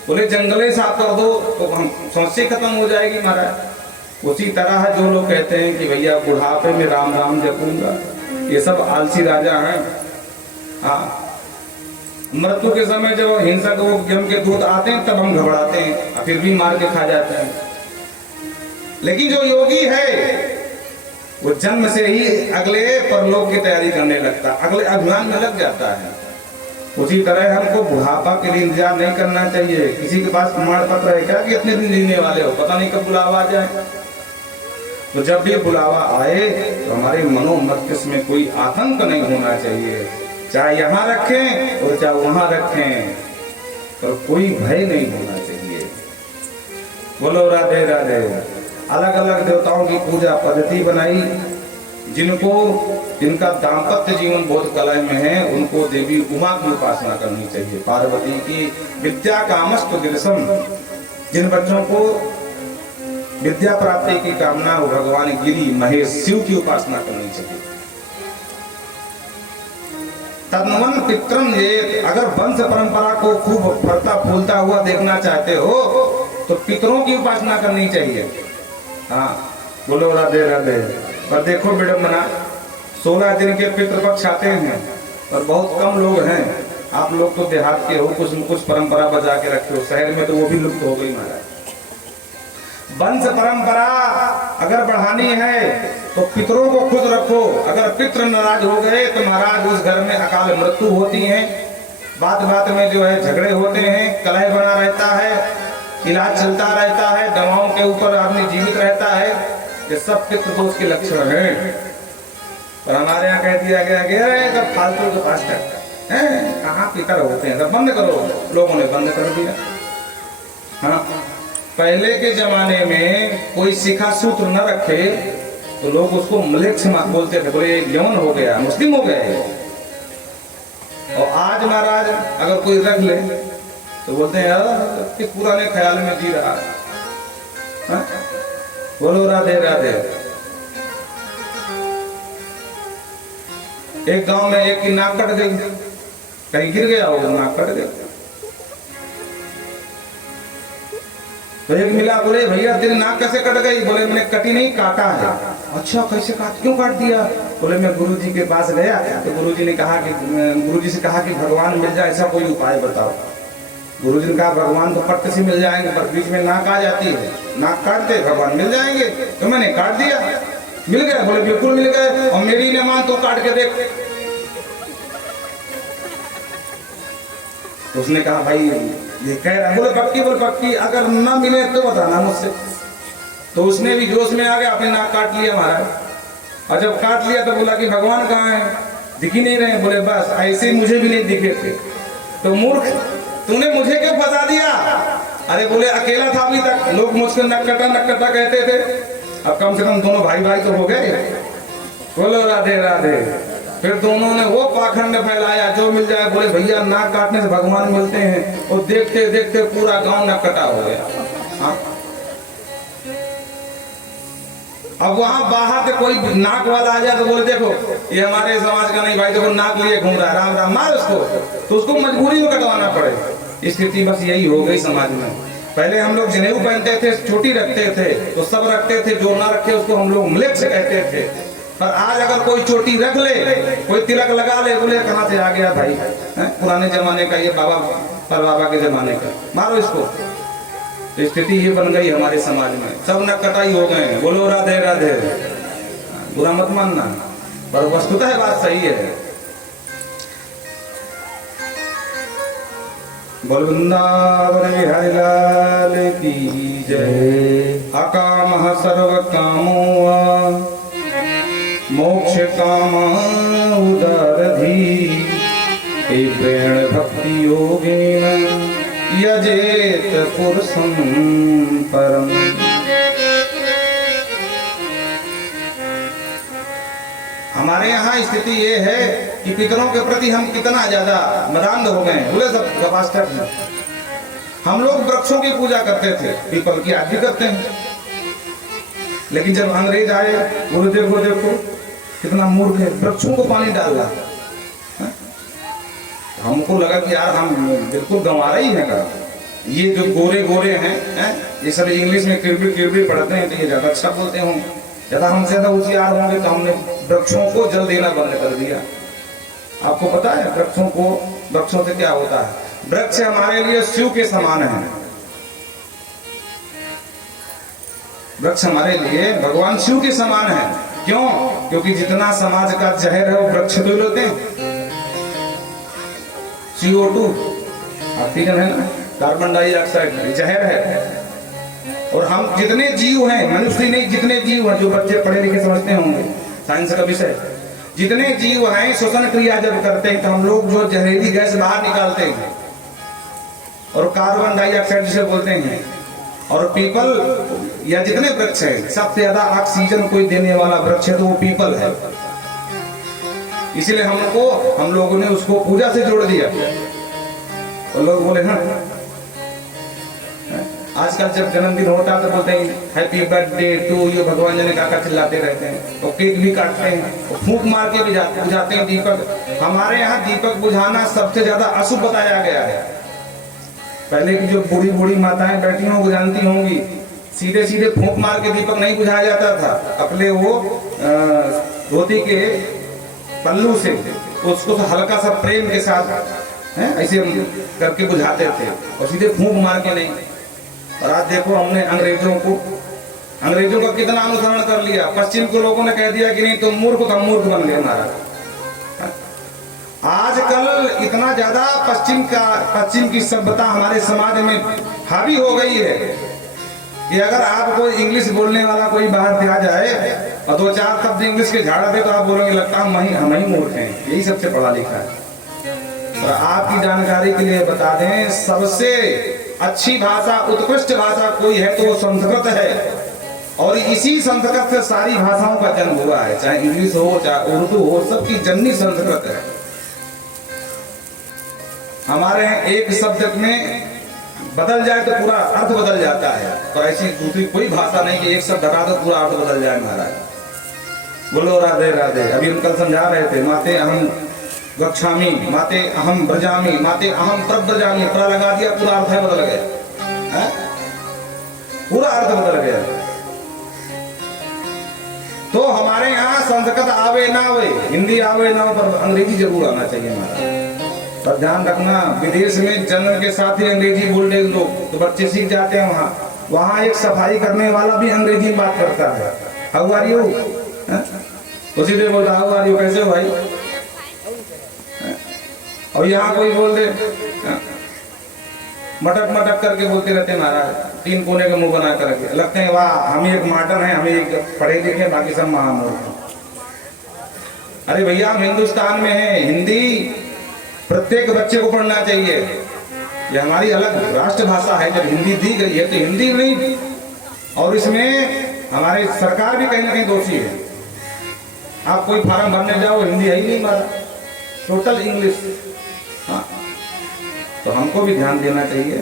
बोले जंगले साफ कर दो तो हम समस्या खत्म हो जाएगी महाराज। उसी तरह जो लोग कहते हैं कि भैया बुढ़ापे में राम राम जपूंगा, ये सब आलसी राजा हैं। हाँ, मृत्यु के समय जब हिंसक वो यम के दूत आते हैं तब हम घबराते हैं, फिर भी मार के खा जाते हैं। लेकिन जो योगी है वो जन्म से ही अगले परलोक की तैयारी करने लगता, अगले अभियान में लग जाता है। उसी तरह हमको बुढ़ापा के लिए इंतजार नहीं करना चाहिए। किसी के पास प्रमाण पत्र है क्या कि इतने दिन जीने वाले हो? पता नहीं कब बुलावा आ जाए। तो जब भी बुलावा आए तो हमारे मनो मस्तिष्क में कोई आतंक नहीं होना चाहिए, चाहे यहाँ रखें और चाहे वहां रखें, तो कोई भय नहीं होना चाहिए। बोलो राधे राधे। अलग अलग देवताओं की पूजा पद्धति बनाई, जिनका दाम्पत्य जीवन बहुत कलह में है उनको देवी उमा की उपासना करनी चाहिए, पार्वती की। विद्या कामस्तु गिरसम, जिन बच्चों को विद्या प्राप्ति की कामना हो भगवान गिरी महेश शिव की उपासना करनी चाहिए। तन्वन पित्रम ये, अगर वंश परंपरा को खूब फलता फूलता हुआ देखना चाहते हो तो पितरों की उपासना करनी चाहिए। हाँ, बोलो राधे राधे। पर देखो विडम्बना, 16 दिन के पितृपक्ष आते हैं और बहुत कम लोग हैं। आप लोग तो देहात के हो, कुछ न कुछ परंपरा बजा के रखे हो, शहर में तो वो भी लुप्त हो गई महाराज। वंश परंपरा अगर बढ़ानी है तो पितरों को खुद रखो। अगर पितृ नाराज हो गए तो महाराज उस घर में अकाल मृत्यु होती है, बात बात में जो है झगड़े होते हैं, कलह बना रहता है, इलाज चलता रहता है, दवाओं के ऊपर आदमी जीवित रहता है। ये सब पितृदोष के लक्षण हैं। और हमारे यहाँ कह दिया गया कि फालतू के पास है, कहाँ पितर होते हैं, सब बंद करो। लोगों ने बंद कर दिया। हाँ, पहले के जमाने में कोई शिखा सूत्र न रखे तो लोग उसको मलेक्ष बोलते थे, बोले यमन हो गया, मुस्लिम हो गया। और आज महाराज अगर कोई रख ले तो बोलते हैं यार कि पुराने ख्याल में जी रहा है। हाँ? बोलो राधे राधे। एक गांव में एक की नाक कट गई, कहीं गिर गया होगा, नाक कट गया। तो एक मिला, बोले भैया तेरी नाक कैसे कट गई? बोले मैंने कटी नहीं, काटा है। अच्छा कैसे काट, क्यों काट दिया? बोले मैं गुरुजी के पास गया तो गुरुजी ने कहा कि गुरुजी से कहा कि भगवान मिल जाए, ऐसा कोई उपाय बताओ। गुरुजी ने कहा भगवान तो पट्ट से मिल जाएंगे, पर बीच में नाक आ जाती है, नाक काट दे भगवान मिल जाएंगे। तो मैंने काट दिया, मिल गए। बोले बिल्कुल मिल गए, और मेरी न मान तो काट के देख। उसने कहा भाई ये कह रहा, बोले पक्की, बोले पक्की, अगर ना मिले तो बताना मुझसे। तो उसने भी जोश में आ गया, अपने नाक काट लिया महाराज। और जब काट लिया तो बोला कि भगवान कहाँ है, दिख ही नहीं रहे। बोले बस ऐसे मुझे भी नहीं दिखे थे। तो मूर्ख, तूने मुझे क्यों फंसा दिया? अरे बोले अकेला था अभी तक, लोग मुझको नक्कटा कहते थे, अब कम से कम दोनों भाई भाई तो हो गए। बोलो राधे राधे। फिर दोनों ने वो पाखंड फैलाया, जो मिल जाए। बोले भैया नाक काटने से भगवान मिलते हैं। और देखते देखते पूरा गांव नक्कटा हो गया। हाँ? अब वहां बाहर से कोई नाक वाला आ जाए तो बोले देखो ये हमारे समाज का नहीं भाई, देखो नाक लिए घूम रहा है, राम राम मार उसको। तो उसको मजबूरी में कटवाना पड़े। स्थिति बस यही हो गई समाज में। पहले हम लोग जनेऊ पहनते थे, छोटी रखते थे, तो सब रखते थे, जो ना रखे उसको हम लोग म्लेच्छ कहते थे। पर आज अगर कोई चोटी रख ले, कोई तिलक लगा ले, बोले कहाँ से आ गया भाई, पुराने जमाने का, ये बाबा पर बाबा के जमाने का, मारो इसको। तो स्थिति ये बन गई हमारे समाज में, सब नक्कटाई हो गए। बोलो राधे राधे। बुरा मत मानना, पर वस्तुतः बात सही है। बोल वृंदावन बिहारी लाल की जय। अकामः सर्व कामो मोक्ष काम उदारधी प्रेण भक्ति योगेन यजेत पुरुषं परम। हमारे यहाँ स्थिति ये है कि पितरों के प्रति हम कितना ज्यादा मदान्ध हो गए। बोले सब गवास्टर हैं। हम लोग वृक्षों की पूजा करते थे, पीपल की आज भी करते हैं। लेकिन जब अंग्रेज आए, गुरुदेव को देखो कितना मूर्ख है, वृक्षों को पानी डाल रहा। हमको लगा कि यार हम बिल्कुल गंवारा ही है का। ये जो गोरे गोरे हैं, ये सब इंग्लिश में किरबी पढ़ते हैं, तो ये ज्यादा अच्छा बोलते होंगे, ज्यादा हमसे ज्यादा होशियार होंगे। तो हमने वृक्षों को जल देना बंद कर दिया। आपको पता है वृक्षों से क्या होता है? वृक्ष हमारे लिए शिव के समान है। वृक्ष हमारे लिए भगवान शिव के समान है। क्यों? क्योंकि जितना समाज का जहर है वो वृक्ष तो लेते हैं। CO2 ऑक्सीजन है ना, कार्बन डाइऑक्साइड जहर है। और हम जितने जीव हैं, मनुष्य नहीं, जितने जीव हैं, जो बच्चे पढ़े लिखे समझते होंगे, साइंस का विषय, जितने जीव हैं श्वसन क्रिया जब करते हैं तो हम लोग जो जहरीली गैस बाहर निकालते हैं, और कार्बन डाइऑक्साइड जिसे बोलते हैं। और पीपल या जितने वृक्ष हैं, सबसे ज्यादा ऑक्सीजन कोई देने वाला वृक्ष है तो वो पीपल है। इसीलिए हम लोगों ने उसको पूजा से जोड़ दिया। और लोग बोले हाँ, आजकल जब जन्मदिन होता है तो बोलते हैं हैप्पी बर्थडे टू यू, भगवान जाने काका चिल्लाते रहते हैं, और केक भी काटते हैं, और फूंक मार के भी बुझाते हैं दीपक। हमारे यहाँ दीपक बुझाना सबसे ज्यादा अशुभ बताया गया है। पहले की जो बूढ़ी बूढ़ी माताएं बैठी हों वो जानती होंगी, सीधे सीधे फूंक मार के दीपक नहीं बुझाया जाता था। अपने वो धोती के पल्लू से उसको तो हल्का सा प्रेम के साथ ऐसे करके बुझाते थे, और सीधे फूंक मार के नहीं। और आज देखो हमने अंग्रेजों का कितना अनुसरण कर लिया। पश्चिम के लोगों ने कह दिया कि नहीं तुम मूर्ख, तो हम मूर्ख बन गए महाराज। आजकल इतना ज्यादा पश्चिम की सभ्यता हमारे समाज में हावी हो गई है कि अगर आपको इंग्लिश बोलने वाला कोई बाहर से आ जाए और दो चार शब्द इंग्लिश के झाड़ा दे तो आप बोलोगे लगता है हम ही मूर्ख हैं, यही सबसे पढ़ा लिखा है। और आपकी जानकारी के लिए बता दें, सबसे अच्छी भाषा, उत्कृष्ट भाषा कोई है तो वो संस्कृत है। और इसी संस्कृत से सारी भाषाओं का जन्म हुआ है, चाहे इंग्लिश हो चाहे उर्दू हो, सबकी जननी संस्कृत है। हमारे यहाँ एक शब्द में बदल जाए तो पूरा अर्थ बदल जाता है, तो ऐसी दूसरी कोई भाषा नहीं कि एक शब्द हटा दो पूरा अर्थ बदल जाए महाराज। बोलो राधे राधे। अभी हम कल समझा रहे थे, माते अहम गच्छामि, माते अहम ब्रजामि, माते अहम प्रब्रजामि, प्र लगा दिया पूरा अर्थ है बदल गया, पूरा अर्थ बदल गया। तो सकत आवे ना आवे, हिंदी आवे ना हो, पर अंग्रेजी जरूर आना चाहिए महाराज। पर ध्यान रखना, विदेश में जन्म के साथ ही अंग्रेजी बोल रहे लोग तो बच्चे सीख जाते हैं। वहाँ एक सफाई करने वाला भी अंग्रेजी में बात करता है, हाउ आर यू, उसी से बोलता हाउ आर यू, कैसे हो भाई। और यहाँ कोई बोल दे मटक मटक करके बोलते रहते हैं महाराज, तीन कोने का मुंह बना करके, लगते हैं वाह हम एक मॉडर्न है, हम एक पढ़े लिखे, बाकी सब महामूर्ख। अरे भैया हम हिंदुस्तान में हैं, हिंदी प्रत्येक बच्चे को पढ़ना चाहिए, ये हमारी अलग राष्ट्र भाषा है। जब हिंदी दी गई है तो हिंदी नहीं, और इसमें हमारी सरकार भी कहीं ना कहीं दोषी है। आप कोई फार्म भरने जाओ, हिंदी है ही नहीं हमारा, टोटल इंग्लिश। हाँ, तो हमको भी ध्यान देना चाहिए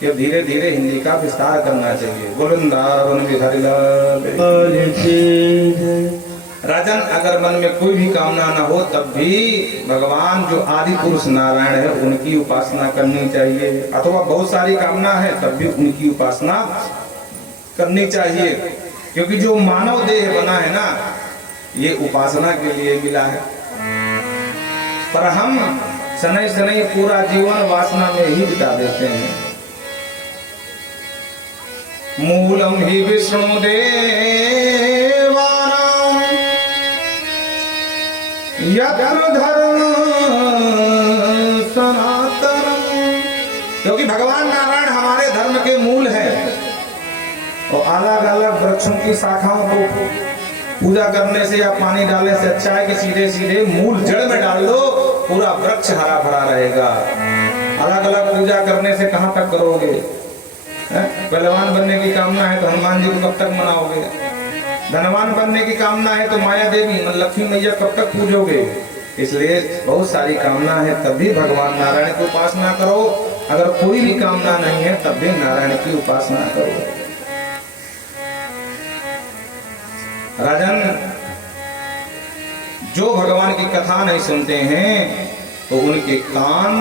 कि धीरे धीरे हिंदी का विस्तार करना चाहिए। गोविंदावन बिहारी लाल। राजन, अगर मन में कोई भी कामना न हो तब भी भगवान जो आदि पुरुष नारायण है उनकी उपासना करनी चाहिए, अथवा बहुत सारी कामना है तब भी उनकी उपासना करनी चाहिए, क्योंकि जो मानव देह बना है ना ये उपासना के लिए मिला है। पर हम शनै शनै पूरा जीवन वासना में ही बिता देते हैं। मूलम ही विष्णु देवानां यत्र धर्म सनातनम, क्योंकि भगवान नारायण हमारे धर्म के मूल है। और अलग अलग वृक्षों की शाखाओं को पूजा करने से या पानी डालने से अच्छा है कि सीधे सीधे मूल जड़ में डाल दो, पूरा वृक्ष हरा भरा रहेगा। अलग अलग पूजा करने से कहां तक करोगे? पहलवान बनने की कामना है तो हनुमान जी को कब तक मनाओगे? धनवान बनने की कामना है तो माया देवी लक्ष्मी मैया कब तक पूजोगे? इसलिए बहुत सारी कामना है तब भी भगवान नारायण की उपासना करो, अगर कोई भी कामना नहीं है तब भी नारायण की उपासना करो। राजन, जो भगवान की कथा नहीं सुनते हैं तो उनके कान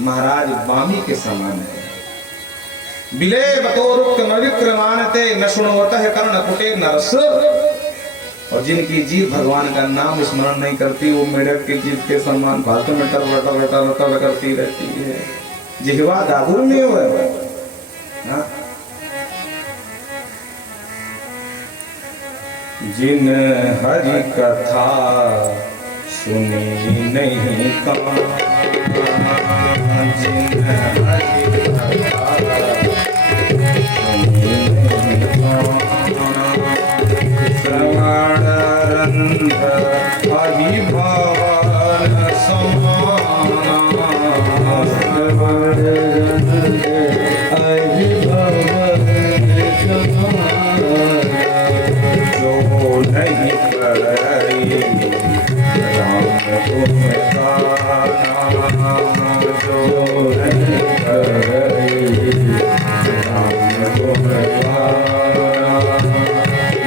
महाराज बामी के समान है। बिले बतोरुक्त विक्रमानते न शुणवतः कर्णपुटे नरस, और जिनकी जीभ भगवान का नाम स्मरण नहीं करती वो मेढक की जीभ के समान फालतू में टर करती रहती है। जिह्वा दादुर में है। जिन हरि कथा सुनी नहीं कान, जिन हरि कथा सुनी नहीं कान, श्रवण रंध्र अभिभवन समाना, श्रवण रंध्र अभिभवन समाना, जो नहीं करी राम तुम गाना, जो नहीं करी राम तुम गाना,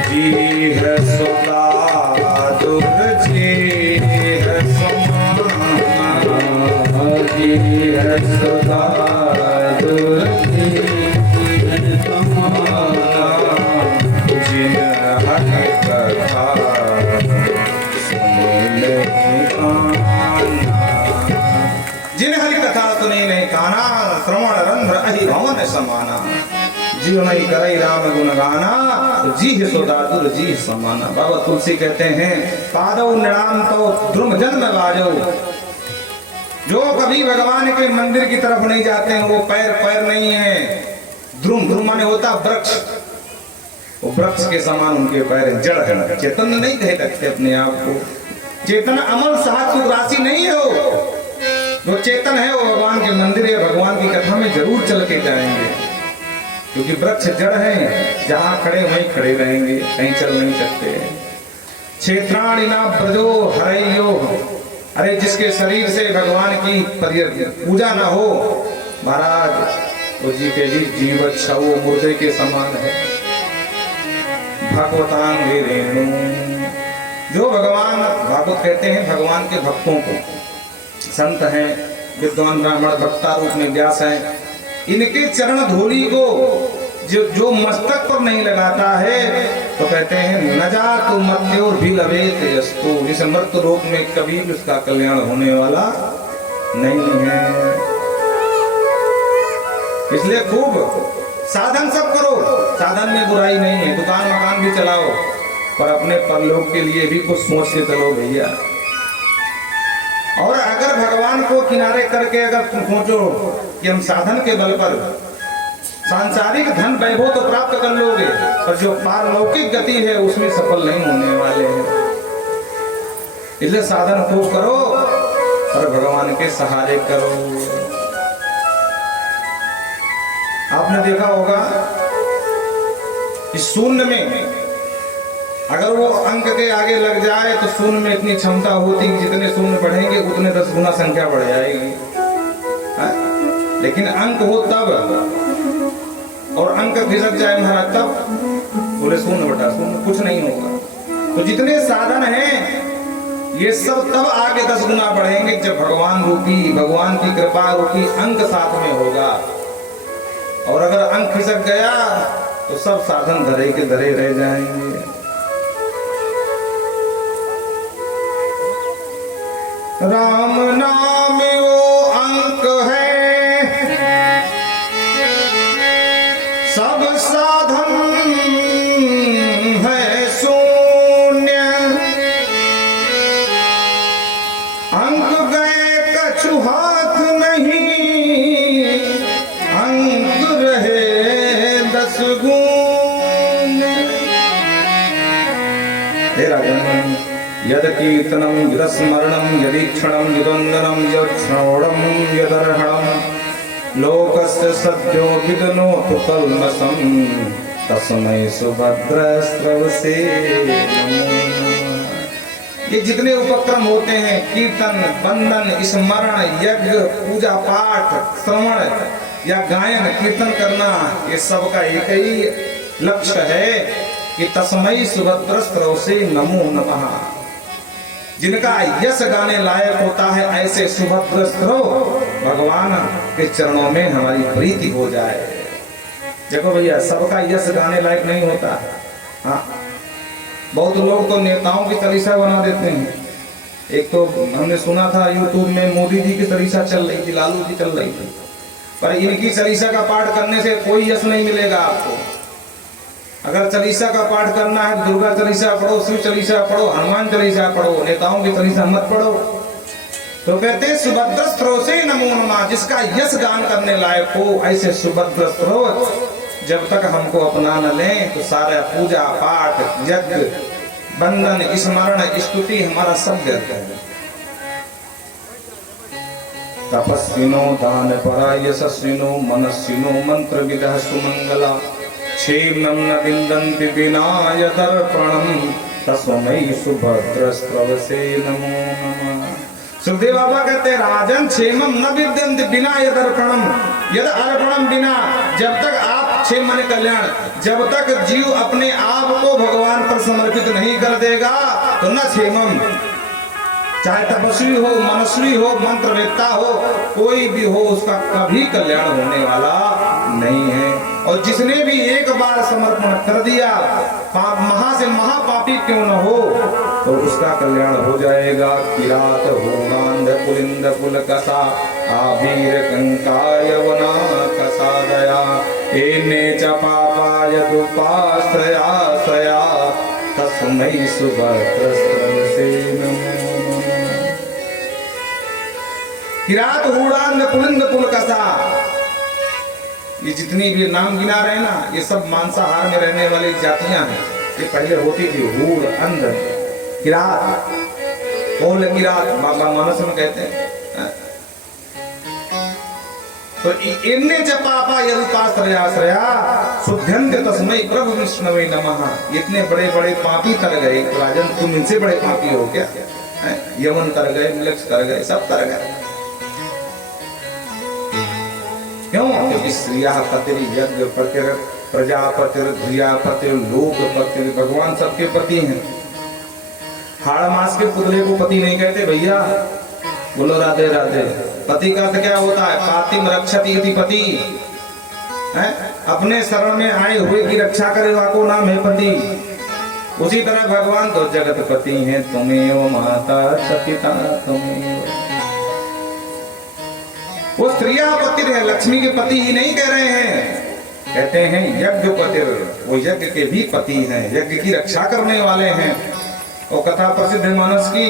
जी है सुता दुर्ग जी है समाना, जी है सुता दुर्ग जी है समाना, जिन हरि कथा सुने नहीं काना, जिन हरि कथा सुने नहीं काना, श्रवण रंध्र अभिभवन समाना, जीव नहीं करे राम गुण गाना, तो जी है सो दादुर जी समाना। बाबा तुलसी कहते हैं पादौ निराम तो द्रुम जन्म बाजो, जो कभी भगवान के मंदिर की तरफ नहीं जाते हैं वो पैर पैर नहीं है। द्रुम द्रुम माने होता वृक्ष, वो वृक्ष के समान उनके पैर जड़ है, चेतन नहीं कह सकते अपने आप को। चेतन अमल साहब राशि नहीं है वो, जो चेतन है वो भगवान के मंदिर या भगवान की कथा में जरूर चल के जाएंगे, क्योंकि वृक्ष जड़ है, जहां खड़े वहीं खड़े रहेंगे, कहीं चल नहीं सकते। क्षेत्राणि ना ब्रजो हरयो, अरे जिसके शरीर से भगवान की पूजा ना हो महाराज वो जी के जी जीव छव मुर्दे के समान है। भगवतांग रेणु, जो भगवान भागवत कहते हैं भगवान के भक्तों को, संत हैं, विद्वान ब्राह्मण भक्ता रूप में व्यास हैं, इनके चरण धूलि को जो मस्तक पर नहीं लगाता है तो कहते हैं न जा तू मृत्योर भी लवे तेजस्तु, इस मृत्यु रोग में कभी भी उसका कल्याण होने वाला नहीं है। इसलिए खूब साधन सब करो, साधन में बुराई नहीं है, दुकान मकान भी चलाओ, पर अपने परलोक के लिए भी कुछ सोच के चलो भैया। और अगर भगवान को किनारे करके अगर तुम सोचो कि हम साधन के बल पर सांसारिक धन वैभव तो प्राप्त कर लोगे, पर जो पारलौकिक गति है उसमें सफल नहीं होने वाले हैं। इसलिए साधन खूब करो और भगवान के सहारे करो। आपने देखा होगा कि शून्य में अगर वो अंक के आगे लग जाए तो शून्य में इतनी क्षमता होती कि जितने शून्य बढ़ेंगे उतने 10 गुना संख्या बढ़ जाएगी। लेकिन अंक हो तब और अंक खिसक जाए महाराज तब बोले शून्य बटा शून्य, कुछ नहीं होगा। तो जितने साधन हैं ये सब तब आगे 10 गुना बढ़ेंगे जब भगवान की कृपा रूपी अंक साथ में होगा। और अगर अंक खिसक गया तो सब साधन धरे के धरे रह जाएंगे। राम नाम वो अंक है, सब साधन है शून्य, अंक गए कछु हाथ नहीं, अंक रहे 10 गुण। हे राजन, यद कीर्तनम यद स्मरणम यदीक्षणम यदवंदनम यश्रवणम यदर्हणम लोकस्य सद्यो विदनोतु कल्मषम तस्मै सुभद्रस्रवसे नमो नमः। ये जितने उपक्रम होते हैं, कीर्तन, वंदन, स्मरण, यज्ञ, पूजा पाठ, श्रवण या गायन, कीर्तन करना, ये सब का एक ही लक्ष्य है कि तस्मै सुभद्रस्रवसे नमो नमः। जिनका यश गाने लायक होता है ऐसे सुभद्रस्त्रो भगवान के चरणों में हमारी प्रीति हो जाए। देखो भैया, सबका यश गाने लायक नहीं होता। हाँ, बहुत लोग तो नेताओं की चालीसा बना देते हैं। एक तो हमने सुना था यूट्यूब में मोदी जी की चालीसा चल रही थी, लालू जी चल रही थी, पर इनकी चालीसा का पाठ करने से कोई यश नहीं मिलेगा आपको। अगर चालीसा का पाठ करना है दुर्गा चालीसा पढ़ो, शिव चालीसा पढ़ो, हनुमान चालीसा पढ़ो, नेताओं की चालीसा मत पढ़ो। तो कहते सुभद्रस्त्रोसे नमो नमः, जिसका यश गान करने लायक हो ऐसे सुभद्रस्त्रो जब तक हमको अपना न लें तो सारा पूजा पाठ यज्ञ वंदन स्मरण स्तुति हमारा सब व्यर्थ है। तपस्विनो दान परा यशस्विनो मनस्विनो मंत्र विदः सुमंगला क्षेमं न विन्दन्ति विनाय दर्पणं तस्मै सुभद्रस्रवसे नमो नमः। सुखदेव बाबा कहते हैं राजन क्षेमं न विन्दन्ति विनाय दर्पणं, यद अर्पणम बिना, जब तक आप क्षेम माने कल्याण, जब तक जीव अपने आप को भगवान पर समर्पित नहीं कर देगा तो न क्षेमम, चाहे तपस्वी हो, मनस्वी हो, मंत्रवेत्ता हो, कोई भी हो, उसका कभी कल्याण होने वाला नहीं है। और जिसने भी एक बार समर्पण कर दिया, महा से महापापी क्यों न हो, तो उसका कल्याण हो जाएगा। किरात होनांध पुलिंद पुलकसा आवीर कंकाय वना कसा दया एने च पापाय दुपाश्रया तस्मै सुभद्रस्रवसे नमो। किरात हूणांग पुलिंद पुलकसा, ये जितनी भी नाम गिना रहे हैं ना, ये सब मांसाहार में रहने वाली जातियां हैं। ये पहले होती थी हूड़, अंध, किरात, कौल किरात बाबा मानस में कहते हैं। तो इन्ने च पापा यदुपाश्रया शुद्धंत तस्मै प्रभु विष्णवे नमः। इतने बड़े बड़े पापी तर गए, राजन तुम इनसे बड़े पापी हो क्या? यमन तर गए, मिलक्ष तर गए, सब तर गए। क्यों? क्योंकि श्रिया पतिर यज्ञ पतिर प्रजापतिर ध्रियापतिर लोकपतिर, भगवान सबके पति हैं। हाड़ मास के पुतले को पति नहीं कहते भैया, बोलो राधे राधे। पति का अर्थ क्या होता है? पातिम रक्षति इति पति, अपने शरण में आए हुए की रक्षा करे वाको नाम है पति। उसी तरह भगवान तो जगतपति हैं, तुमेव माता च पिता तुमेव। वो स्त्रिया पति है, लक्ष्मी के पति ही नहीं कह रहे हैं, कहते हैं यज्ञ पति, वो यज्ञ के भी पति हैं, यज्ञ की रक्षा करने वाले हैं। और कथा प्रसिद्ध है मानस की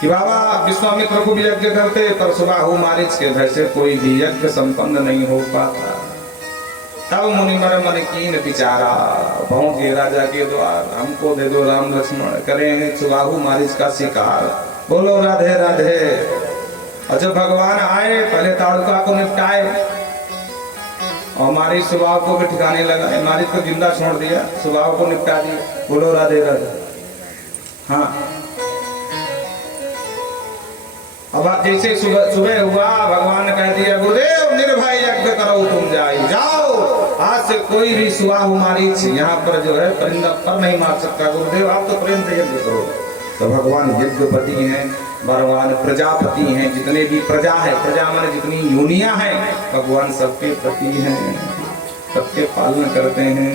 कि बाबा विश्वामित्र को भी यज्ञ करते, पर सुबाहु मारीच के भय से कोई भी यज्ञ संपन्न नहीं हो पाता। तब मुनिवर मन कीन बिचारा, पहुंच गए राजा के द्वार, हमको दे दो राम लक्ष्मण, करें सुबाहु मारीच का शिकार। बोलो राधे राधे। और जब भगवान आए पहले ताड़का को निपटाए और मारीच सुबाहु को भी ठिकाने लगा, मारीच को जिंदा छोड़ दिया, सुबाहु को निपटा दिया। बोलो राधे राधे। हाँ, अब जैसे सुबह हुआ, भगवान ने कह दिया गुरुदेव निर्भय यज्ञ करो, तुम जाओ, आज से कोई भी सुबाहु मारीच यहाँ पर जो है परिंदा पर नहीं मार सकता। गुरुदेव आप तो प्रेम से यज्ञ करो। तो भगवान यज्ञपति हैं, भगवान प्रजापति हैं, जितने भी प्रजा है, प्रजा माने जितनी योनियां हैं, भगवान सबके पति हैं, सबके पालन करते हैं।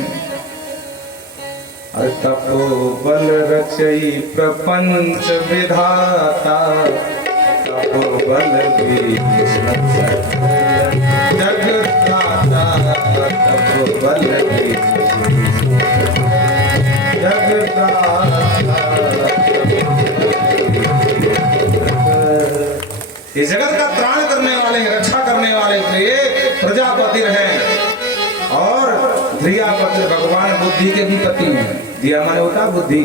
अरे तपोबल रचई प्रपंच विधाता, तपोबल जगदाता, तपोबल जगदाता। ये जगत का त्राण करने वाले, रक्षा करने वाले ये प्रजापति हैं। और ध्रियापति भगवान बुद्धि के भी पति हैं। दिया माने होता है बुद्धि,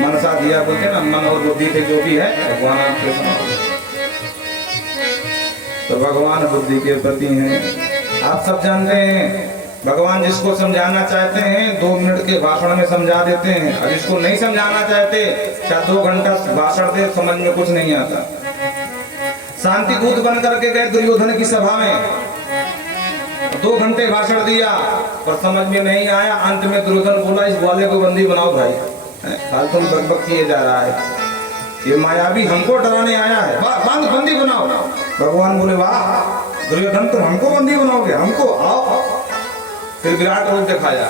मनसा दिया बोलते हैं ना, मन और बुद्धि के जो भी है भगवान आपके समान। तो भगवान बुद्धि के पति हैं। आप सब जानते हैं भगवान जिसको समझाना चाहते हैं 2 मिनट के भाषण में समझा देते हैं, और जिसको नहीं समझाना चाहते चाहे 2 घंटा भाषण दे, समझ में कुछ नहीं आता। शांति दूत बन करके गए दुर्योधन की सभा में, 2 घंटे भाषण दिया पर समझ में नहीं आया। अंत में दुर्योधन बोला इस ग्वाले को बंदी बनाओ भाई, फालतू में बकबक किए जा रहा है, ये मायावी हमको डराने आया है, बांध बंदी बनाओ। भगवान बोले वाह दुर्योधन तुम हमको बंदी बनाओगे, हमको आओ। फिर विराट रूप दिखाया।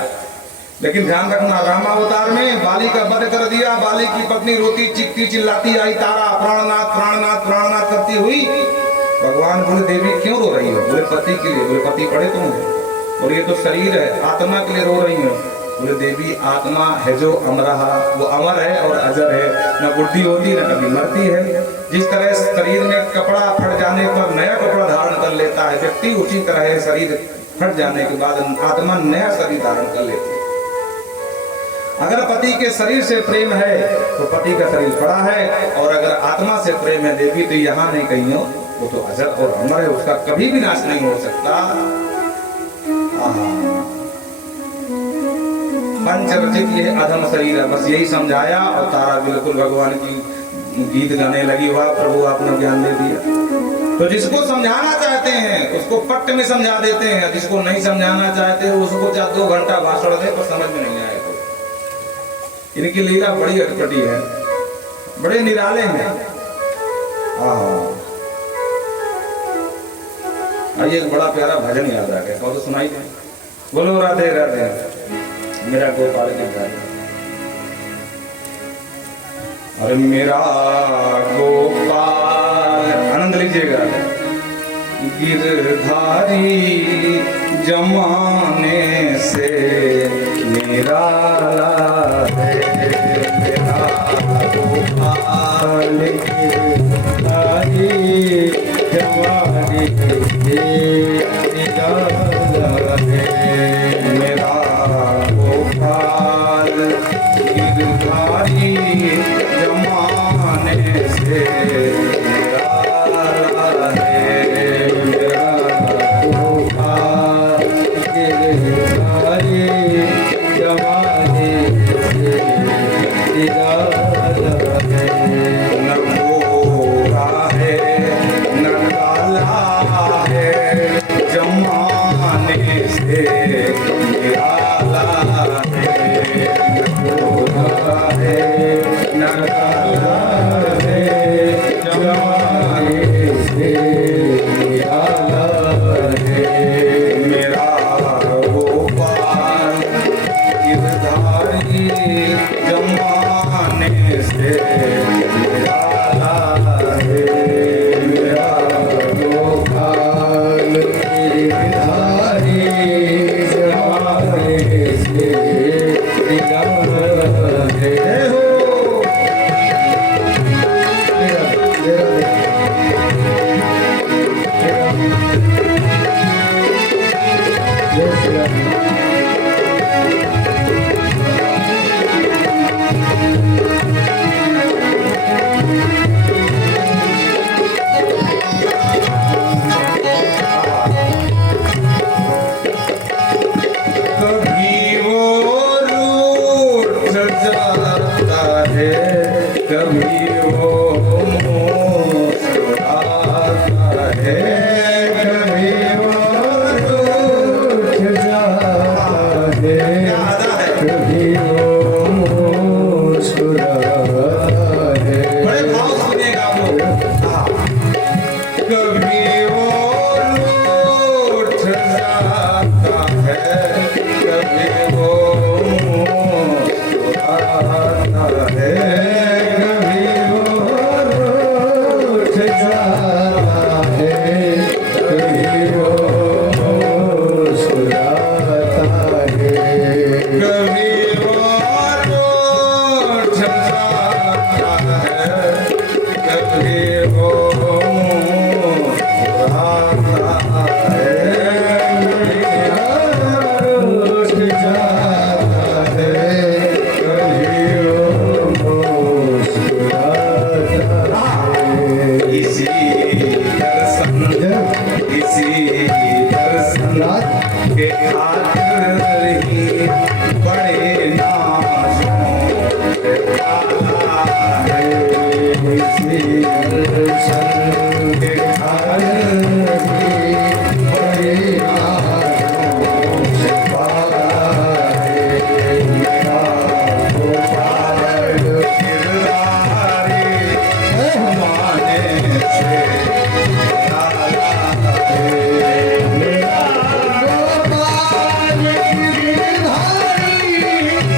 लेकिन ध्यान रखना रामावतार में बाली का वध कर दिया, बाली की पत्नी रोती चिकती चिल्लाती आई, तारा प्राणनाथ प्राणनाथ प्राणनाथ करती हुई। भगवान बोले देवी क्यों रो रही हो? बोले पति के लिए। बोले पति पड़े तुम? बोले ये तो शरीर है, आत्मा के लिए रो रही हो। बोले देवी आत्मा है जो अमरहा, वो अमर है और अजर है, न बुढ़ी होती न कभी मरती है। जिस तरह शरीर में कपड़ा फट जाने पर नया कपड़ा धारण कर लेता है व्यक्ति, उसी तरह है शरीर फट जाने के बाद आत्मा नया शरीर धारण कर लेती है। अगर पति के शरीर से प्रेम है तो पति का शरीर पड़ा है, और अगर आत्मा से प्रेम है देवी तो यहाँ नहीं कहीं हो, वो तो अजर और अमर है, उसका कभी भी नाश नहीं हो सकता। पंच रचित ये अधम शरीर है, बस यही समझाया। और तारा बिल्कुल भगवान की गीत गाने लगी, वाह प्रभु आपने ज्ञान दे दिया। तो जिसको समझाना चाहते हैं उसको पट्ट में समझा देते हैं, जिसको नहीं समझाना चाहते उसको चाहे 2 घंटा भाषण दे पर समझ में नहीं आएगा। इनकी लीला बड़ी अटपटी है, बड़े निराले हैं। आइए एक बड़ा प्यारा भजन याद आ गया, तो सुनाई दे। बोलो राधे राधे मेरा गोपाल के भाई। अरे मेरा गोपाल, आनंद लीजिएगा। गिरधारी जमाने से निराला है मेरा गोपाल, गिरधारी जमाने से निराला है मेरा गोपाल, गिरधारी जमाने से निराला है मेरा गोपाल, गिरधारी जमाने से निराला है। न गोरा है न काला है, जमाने से निराला है। गोरा है न काला है, जमाने से निराला है मेरा गोपाल, गिरधारी ही बड़े नाजों से पाला है। संग हर ही बड़े नाजों से पाला है। मेरा गोपाल किरदारी माने से पाला है। मेरा गोपाल गिरधारी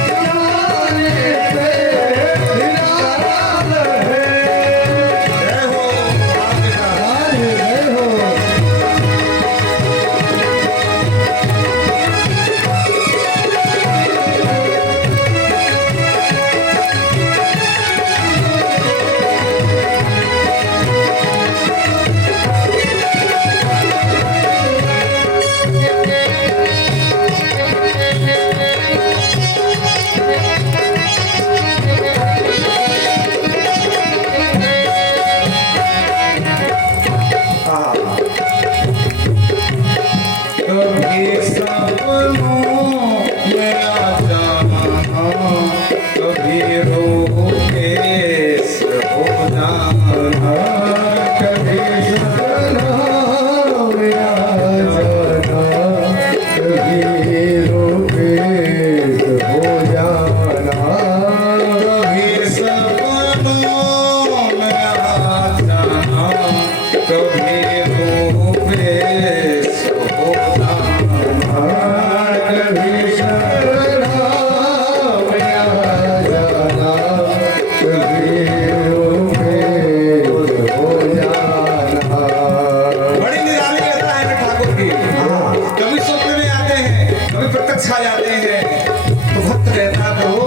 जाने से निराला है। जय हो आपका। जय हो। कभी सपनों में आ जाना, कभी रोके हो जाना। कभी सपना में आ जाना, कभी रोके हो जाना। कभी सपनों में आ जाना, कभी रोके हो जाना। कभी सपना में आ जाना, कभी रोके हो जाना। बड़ी निराली अदा है ठाकुर की। कभी स्वप्न में आते हैं, कभी प्रत्यक्ष आ जाते हैं, तो भक्त रहता प्रभु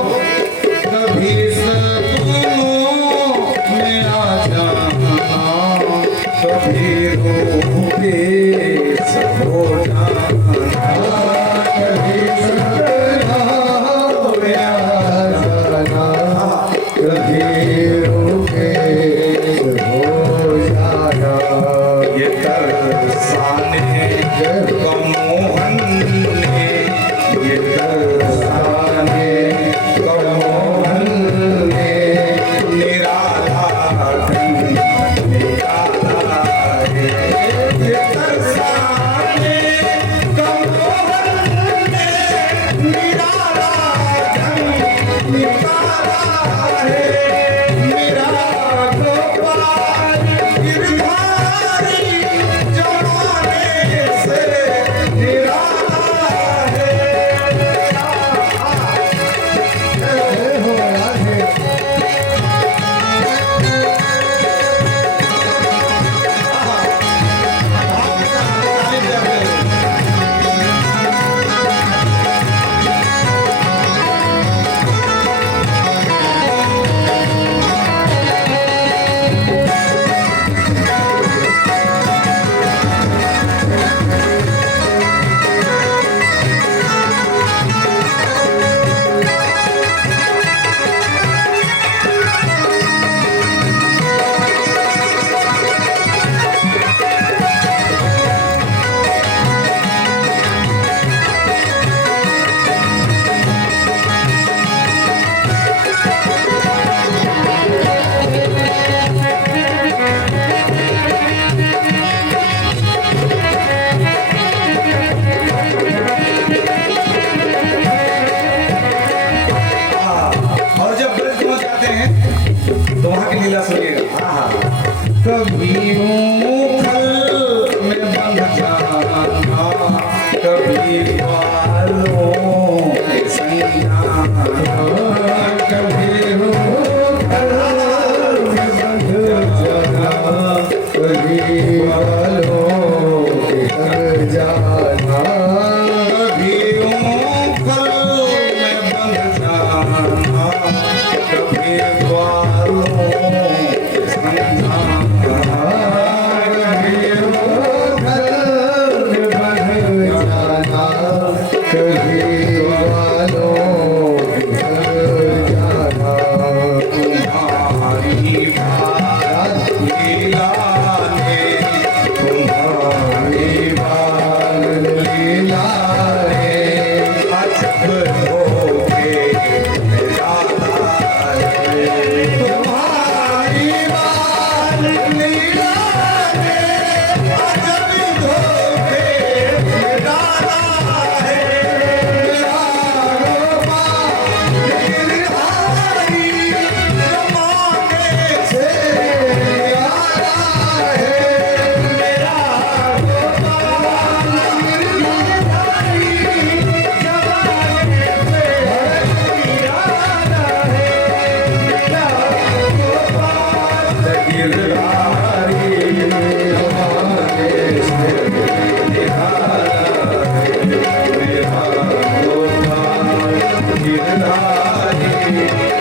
कभी सपनों में आ जाना, कभी रोके हो जाना। कभी सपना में आ जाना, कभी रोके हो जाना। ये तरसाने कमोहन ने, ये तरसाने कमोहन ने निराला ढंग निकाला है। ये तरसाने कमोहन ने निराला ढंग निकाला है। मेरा गोपाल गिरधारी जमाने से निराला है। जय हो राधे। और जब ब्रज पहुंच जाते हैं तो वहां की लीला सुनिएगा। कभी मुखल में बंध जाना, कभी बालों के संग जाना। कभी हो कल में बंध जाना, कभी वालों के संग जाना। कभी मुखल में बंध जाना, कभी बालों के संग जाना।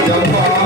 जपा